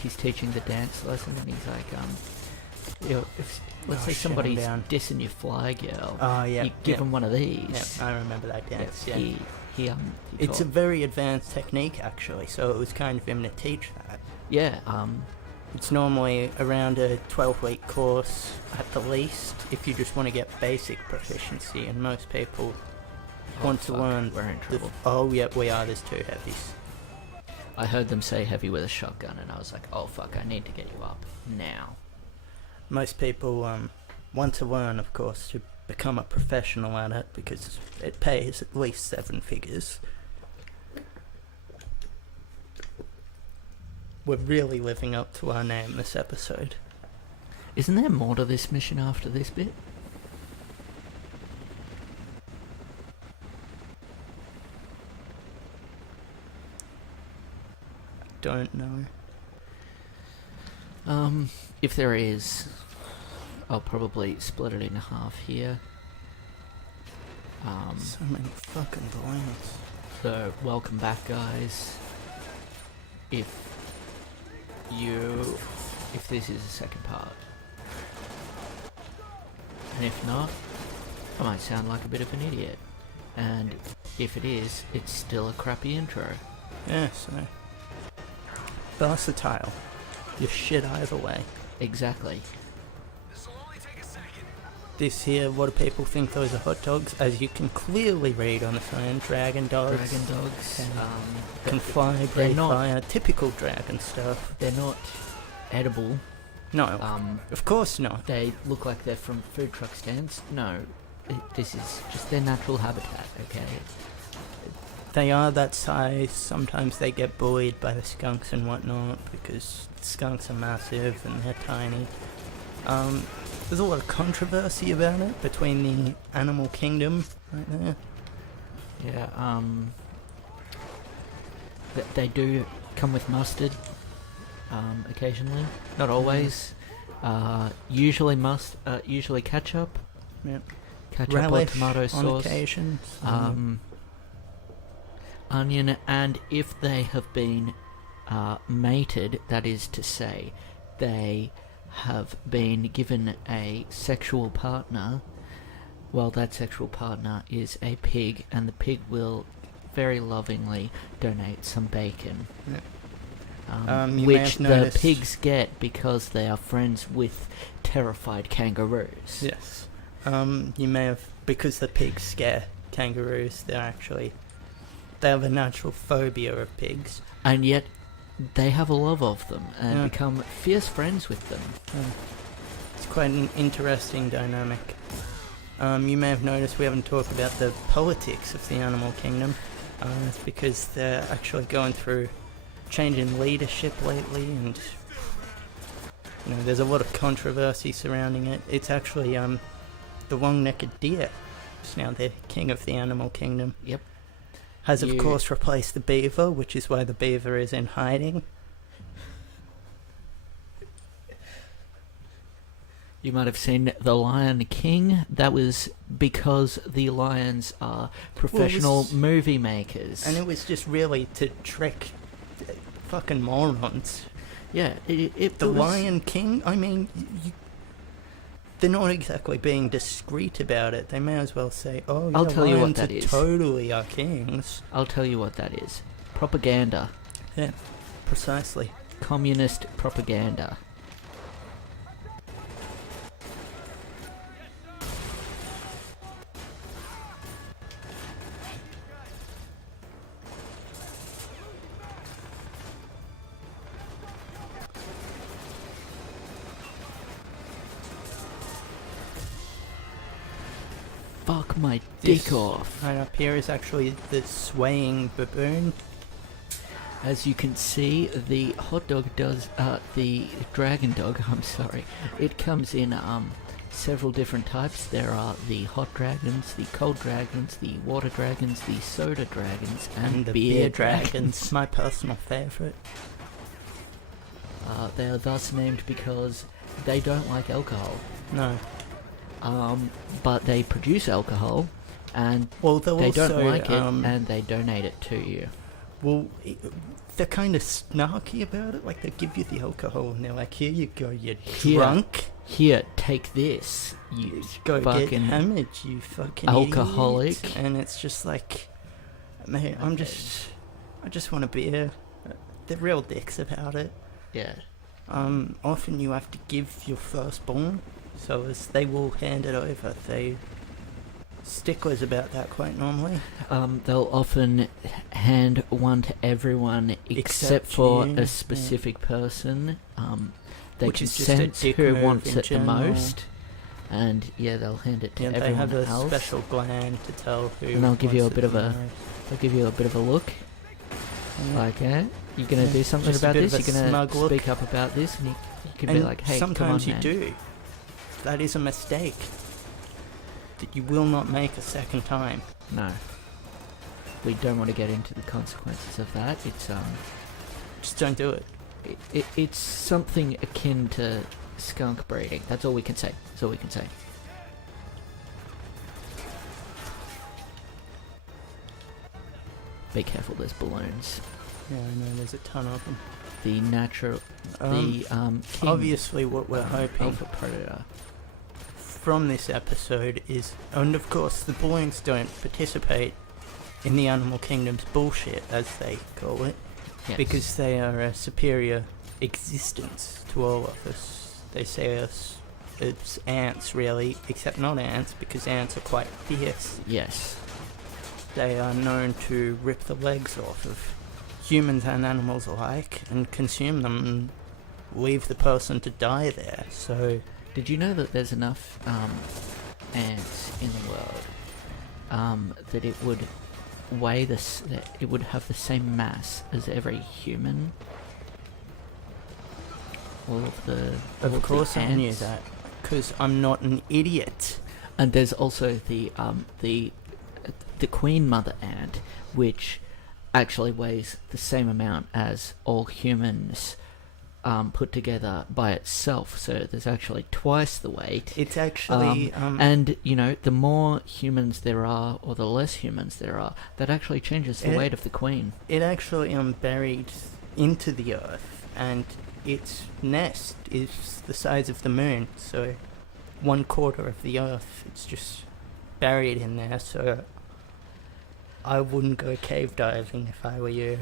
he's teaching the dance lesson and he's like if let's Oh, say shit, somebody's I'm down. dissing your fly girl, Oh, yeah. you give him one of these. Yeah, I remember that dance, yeah. He It's a taught- very advanced technique, actually, so it was kind of him to teach that. yeah It's normally around a 12-week course at the least, if you just want to get basic proficiency, and most people want to fuck, learn... we're in trouble. Oh, yep, we are, there's two heavies. I heard them say heavy with a shotgun and I was like, oh fuck, I need to get you up now. Most people want to learn, of course, to become a professional at it, because it pays at least 7 figures. We're really living up to our name this episode. Isn't there more to this mission after this bit? Don't know. If there is, I'll probably split it in half here. So many fucking balloons. So, welcome back, guys. If this is the second part. And if not, I might sound like a bit of an idiot. And if it is, it's still a crappy intro. Yeah, so... versatile. You're shit either way. Exactly. This here, what do people think those are hot dogs? As you can clearly read on the sign, dragon dogs. Dragon dogs. Can fly, they're breathe not- fire, typical dragon stuff. They're not edible. No, Of course not. They look like they're from food truck stands. No, this is just their natural habitat, okay? They are that size. Sometimes they get bullied by the skunks and whatnot, because skunks are massive and they're tiny. There's a lot of controversy about it between the animal kingdom right there. Yeah, they do come with mustard, occasionally. Not always. Usually ketchup. Yep. Ketchup Relish or tomato on sauce. occasion. Onion, and if they have been mated, that is to say, they have been given a sexual partner, well, that sexual partner is a pig, and the pig will very lovingly donate some bacon. Yep. Which You may have the noticed- pigs get because they are friends with terrified kangaroos. Yes. You may have, because the pigs scare kangaroos, they have a natural phobia of pigs. And yet, they have a love of them and Yeah. become fierce friends with them. It's quite an interesting dynamic. You may have noticed we haven't talked about the politics of the animal kingdom. It's because they're actually going through change in leadership lately, and there's a lot of controversy surrounding it. It's actually the long-necked deer is now the king of the animal kingdom. Yep. Has of course replaced the beaver, which is why the beaver is in hiding. You might have seen The Lion King. That was because the lions are professional movie makers. And it was just really to trick fucking morons. Yeah, it The was, Lion King, I mean, they're not exactly being discreet about it. They may as well say, oh, yeah, I'll tell you what lions that are is. totally our kings. I'll tell you what that is. Propaganda. Yeah, precisely. Communist propaganda. Fuck my dick off. Right up here is actually the swaying baboon. As you can see, the hot dog does, the dragon dog, I'm sorry, it comes in several different types. There are the hot dragons, the cold dragons, the water dragons, the soda dragons, and the beer dragons. My personal favourite. They are thus named because they don't like alcohol. No. But they produce alcohol, and Well, they don't also, like it, and they donate it to you. Well, they're kind of snarky about it. Like, they give you the alcohol, and they're like, here you go, you drunk. Here, take this, you Go fucking get hammered, you fucking alcoholic. idiot. And it's just like, mate, I just want a beer. They're real dicks about it. Yeah. Often you have to give your firstborn, so as they will hand it over. They sticklers about that quite normally. They'll often hand one to everyone except for you, a specific person. They Which can is just a sense dick who move wants in it general. the most, and yeah, they'll hand it to Yeah, they everyone have a else. special gland to tell who. And they'll give you a wants bit it of the a- most. They'll give you a bit of a look, like, you gonna Yeah, do something just a about bit this? of a You're gonna smug look. speak up about this, and you can be And like, hey, sometimes come on, you man. do. That is a mistake that you will not make a second time. No. We don't want to get into the consequences of that. It's Just don't do it. it's something akin to skunk breeding. That's all we can say. That's all we can say. Be careful, there's balloons. Yeah, I know. There's a ton of them. The natural, king, Obviously, what we're hoping alpha predator. from this episode is, and of course, the balloons don't participate in the animal kingdom's bullshit, as they call it, Yes. because they are a superior existence to all of us. They say us, it's ants, really, except not ants, because ants are quite fierce. Yes. They are known to rip the legs off of humans and animals alike and consume them and leave the person to die there. So, Did you know that there's enough ants in the world that it would weigh this? That it would have the same mass as every human? All of the all of course, the I knew ants. that, because I'm not an idiot. And there's also the queen mother ant, which actually weighs the same amount as all humans put together by itself, so there's actually twice the weight. It's actually... and, you know, the more humans there are, or the less humans there are, that actually changes the weight of the queen. It actually buried into the earth, and its nest is the size of the moon, so 1/4 of the earth. It's just buried in there, so I wouldn't go cave diving if I were you.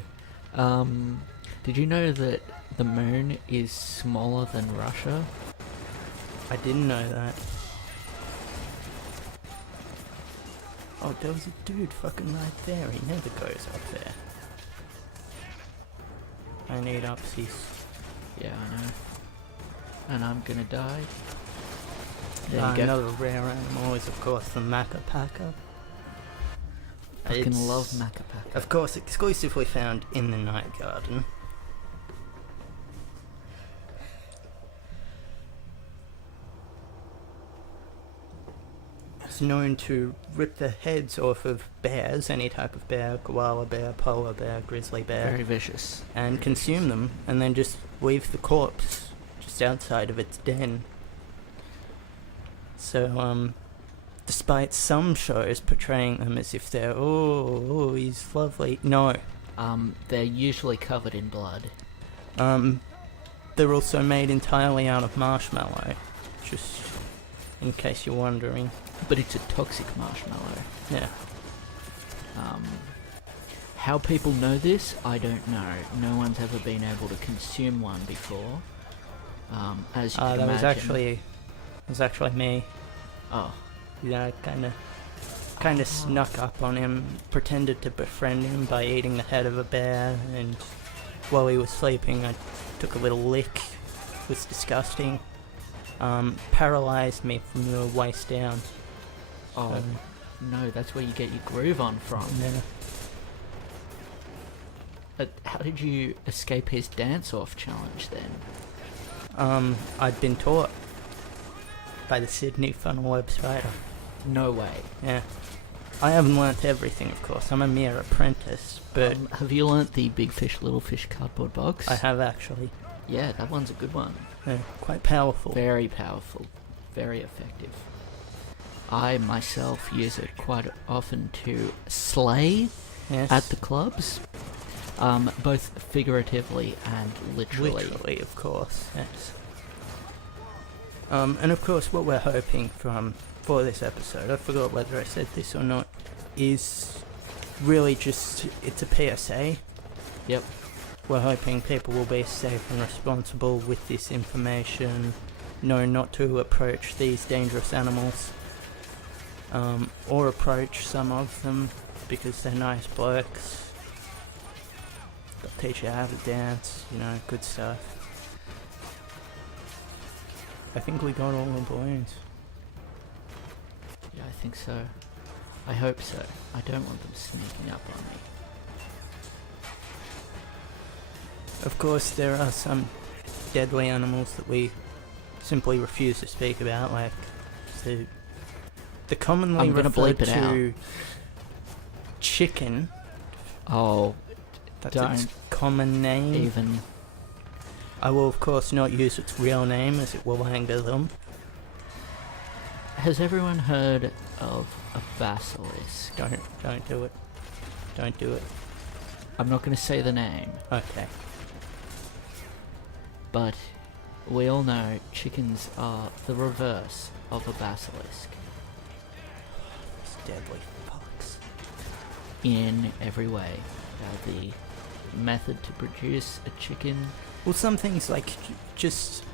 Did you know that the moon is smaller than Russia? I didn't know that. Oh, there was a dude fucking right there. He never goes up there. I need upsies. Yeah, I know. And I'm gonna die. There you go. Another rare animal is, of course, the macapaca. Fucking love macapaca. Of course, exclusively found in the night garden. It's known to rip the heads off of bears, any type of bear, koala bear, polar bear, grizzly bear. Very vicious. And consume them, and then just leave the corpse just outside of its den. So, despite some shows portraying them as if they're, oh, he's lovely. No. They're usually covered in blood. They're also made entirely out of marshmallow, just in case you're wondering. But it's a toxic marshmallow. Yeah. How people know this, I don't know. No one's ever been able to consume one before. As you can that imagine. was actually me. Oh. Yeah, kind of snuck up on him, pretended to befriend him by eating the head of a bear, and while he was sleeping I took a little lick. It was disgusting. Paralyzed me from the waist down. Oh, no, that's where you get your groove on from. Yeah. How did you escape his dance-off challenge then? I'd been taught by the Sydney Funnel website. No way. Yeah. I haven't learnt everything, of course. I'm a mere apprentice, but... have you learnt the Big Fish, Little Fish cardboard box? I have, actually. Yeah, that one's a good one. Yeah, quite powerful. Very powerful. Very effective. I myself use it quite often to slay at the clubs. Both figuratively and literally. Literally, of course, yes. And of course what we're hoping for this episode, I forgot whether I said this or not, is really just, it's a PSA. Yep. We're hoping people will be safe and responsible with this information, know not to approach these dangerous animals, or approach some of them because they're nice blokes. They'll teach you how to dance, you know, good stuff. I think we got all the balloons. Yeah, I think so. I hope so. I don't want them sneaking up on me. Of course, there are some deadly animals that we simply refuse to speak about, like the commonly referred to chicken. Oh, that's don't its common name. even. I will, of course, not use its real name, as it will anger them. Has everyone heard of a basilisk? Don't do it. Don't do it. I'm not going to say the name, Okay. but we all know chickens are the reverse of a basilisk These deadly fucks. in every way. The method to produce a chicken. Well, some things like just...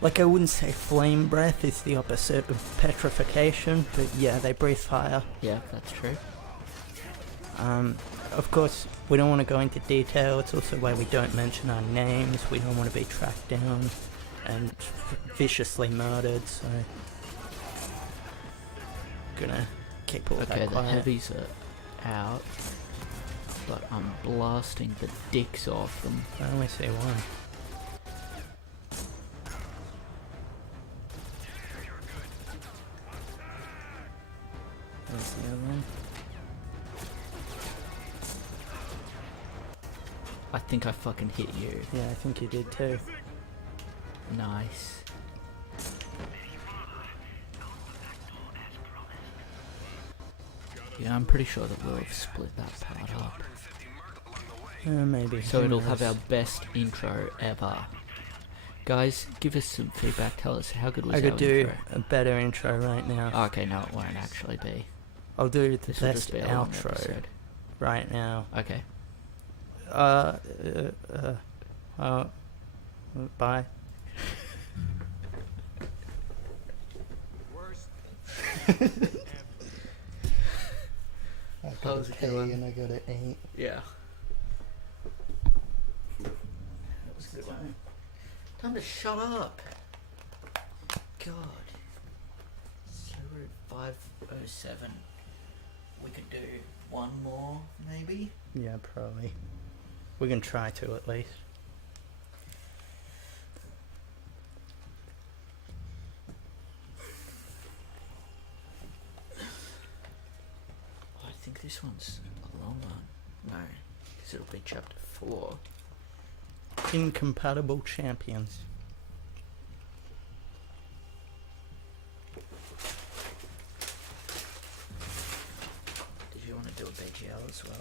Like, I wouldn't say flame breath is the opposite of petrification, but yeah, they breathe fire. Yeah, that's true. Of course, we don't want to go into detail. It's also why we don't mention our names. We don't want to be tracked down and viciously murdered, so... Gonna keep all that Okay, the quiet. heavies are out, but I'm blasting the dicks off them. I only see one. There's the other one. I think I fucking hit you. Yeah, I think you did too. Nice. Yeah, I'm pretty sure that we'll have split that part up. Maybe. So Who it'll have knows? our best intro ever. Guys, give us some feedback. Tell us how good was I our could do intro. a better intro right now. Oh, okay, no, it won't actually be. I'll do the This will best just be a long outro episode. right now. Okay. Bye. Worst. I How's it going? and I got an 8. Yeah. That was a good one. Time to shut up. God. 0507. We could do one more, maybe? Yeah, probably. We can try to at least. I think this one's a long one. No, because it'll be chapter 4. Incompatible champions. Did you want to do a BGL as well?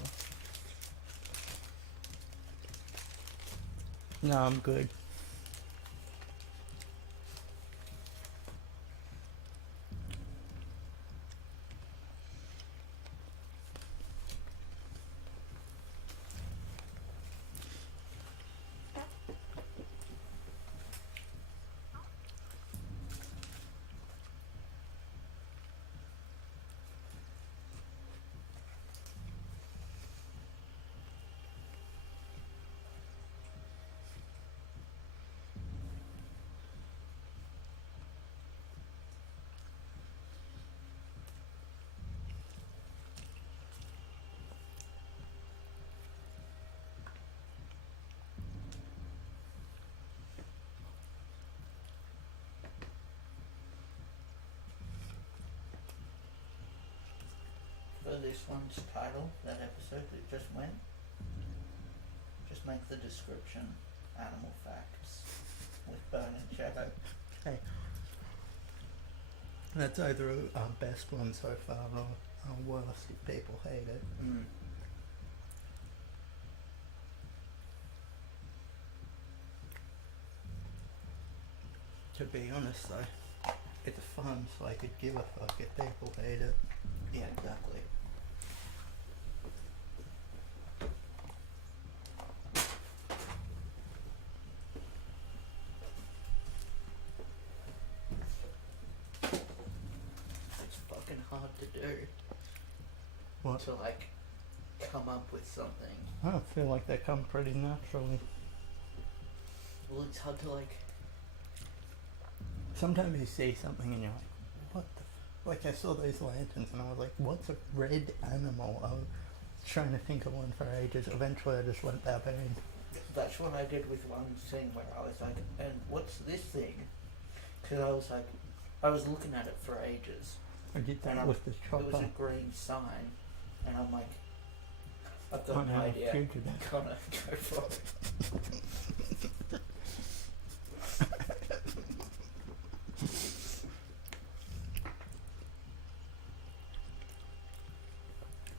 No, I'm good. For this one's title, that episode that just went, just make the description animal facts with Bone and Shadow. Okay. That's either our best one so far or our worst if people hate it. Mm. To be honest though, it's fun so I could give a fuck if people hate it. Yeah, exactly. It's fucking hard to do. What? To like come up with something. I don't feel like they come pretty naturally. Well, it's hard to like. Sometimes you see something and you're like, what the like I saw those lanterns and I was like, what's a red animal? I was trying to think of one for ages. Eventually I just went barbarian. That's what I did with one thing where I was like, and what's this thing? Because I was like, I was looking at it for ages. I did that And with the It was chopper. a green sign, and I'm like, I've Oh, got no no, idea. fugitive. Gonna go for it.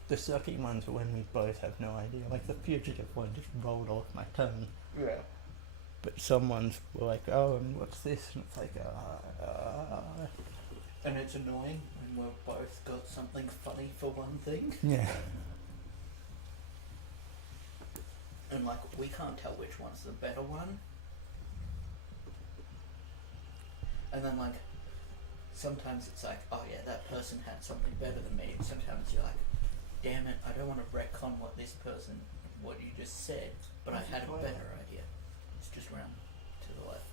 The sucky ones are when we both have no idea. Like the fugitive one just rolled off my tongue. Yeah. But some ones were like, oh, and what's this? And it's like, And it's annoying when we've both got something funny for one thing, yeah. and like we can't tell which one's the better one. And then like, sometimes it's like, oh yeah, that person had something better than me. And sometimes you're like, damn it, I don't want to retcon what you just said, but I had a better idea. It's just round to the left.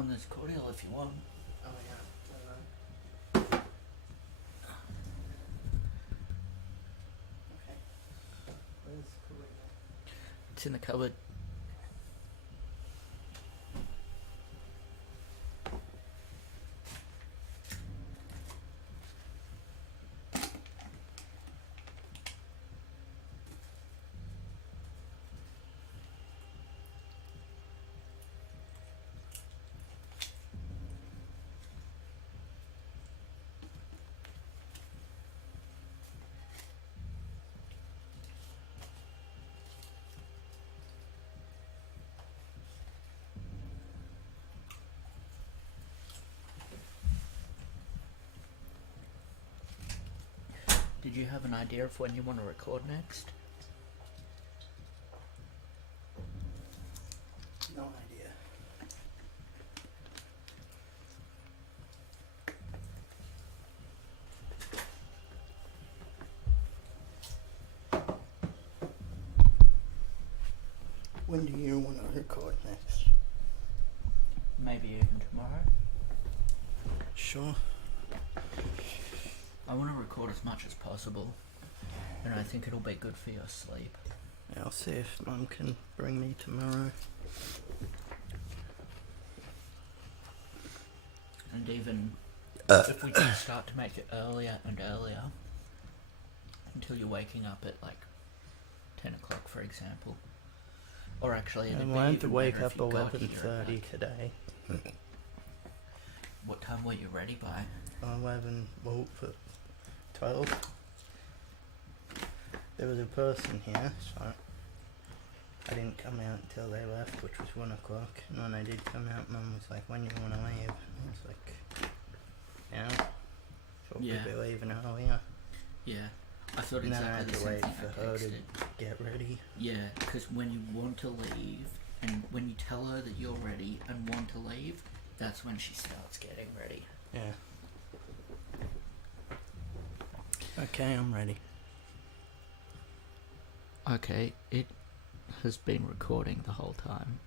There's cordial if you want. Oh yeah. Okay. Where's the corridor? It's in the cupboard. Did you have an idea of when you want to record next? No idea. When do you want to record next? Maybe even tomorrow. Sure. I want to record as much as possible, and I think it'll be good for your sleep. I'll see if Mum can bring me tomorrow. And even if we can start to make it earlier and earlier, until you're waking up at like 10 o'clock, for example. Or actually, I it'd be wanted to even wake better up if you got here at 11:30 like- today. What time were you ready by? 11, well, for 12. There was a person here, so I didn't come out until they left, which was 1 o'clock. And when I did come out, Mum was like, when you want to leave? I was like, yeah. So we'll Yeah. be leaving earlier. Yeah, I thought And then I exactly had the to same wait thing. for I her to texted. get ready. Yeah, because when you want to leave, and when you tell her that you're ready and want to leave, that's when she starts getting ready. Yeah. Okay, I'm ready. Okay, it has been recording the whole time.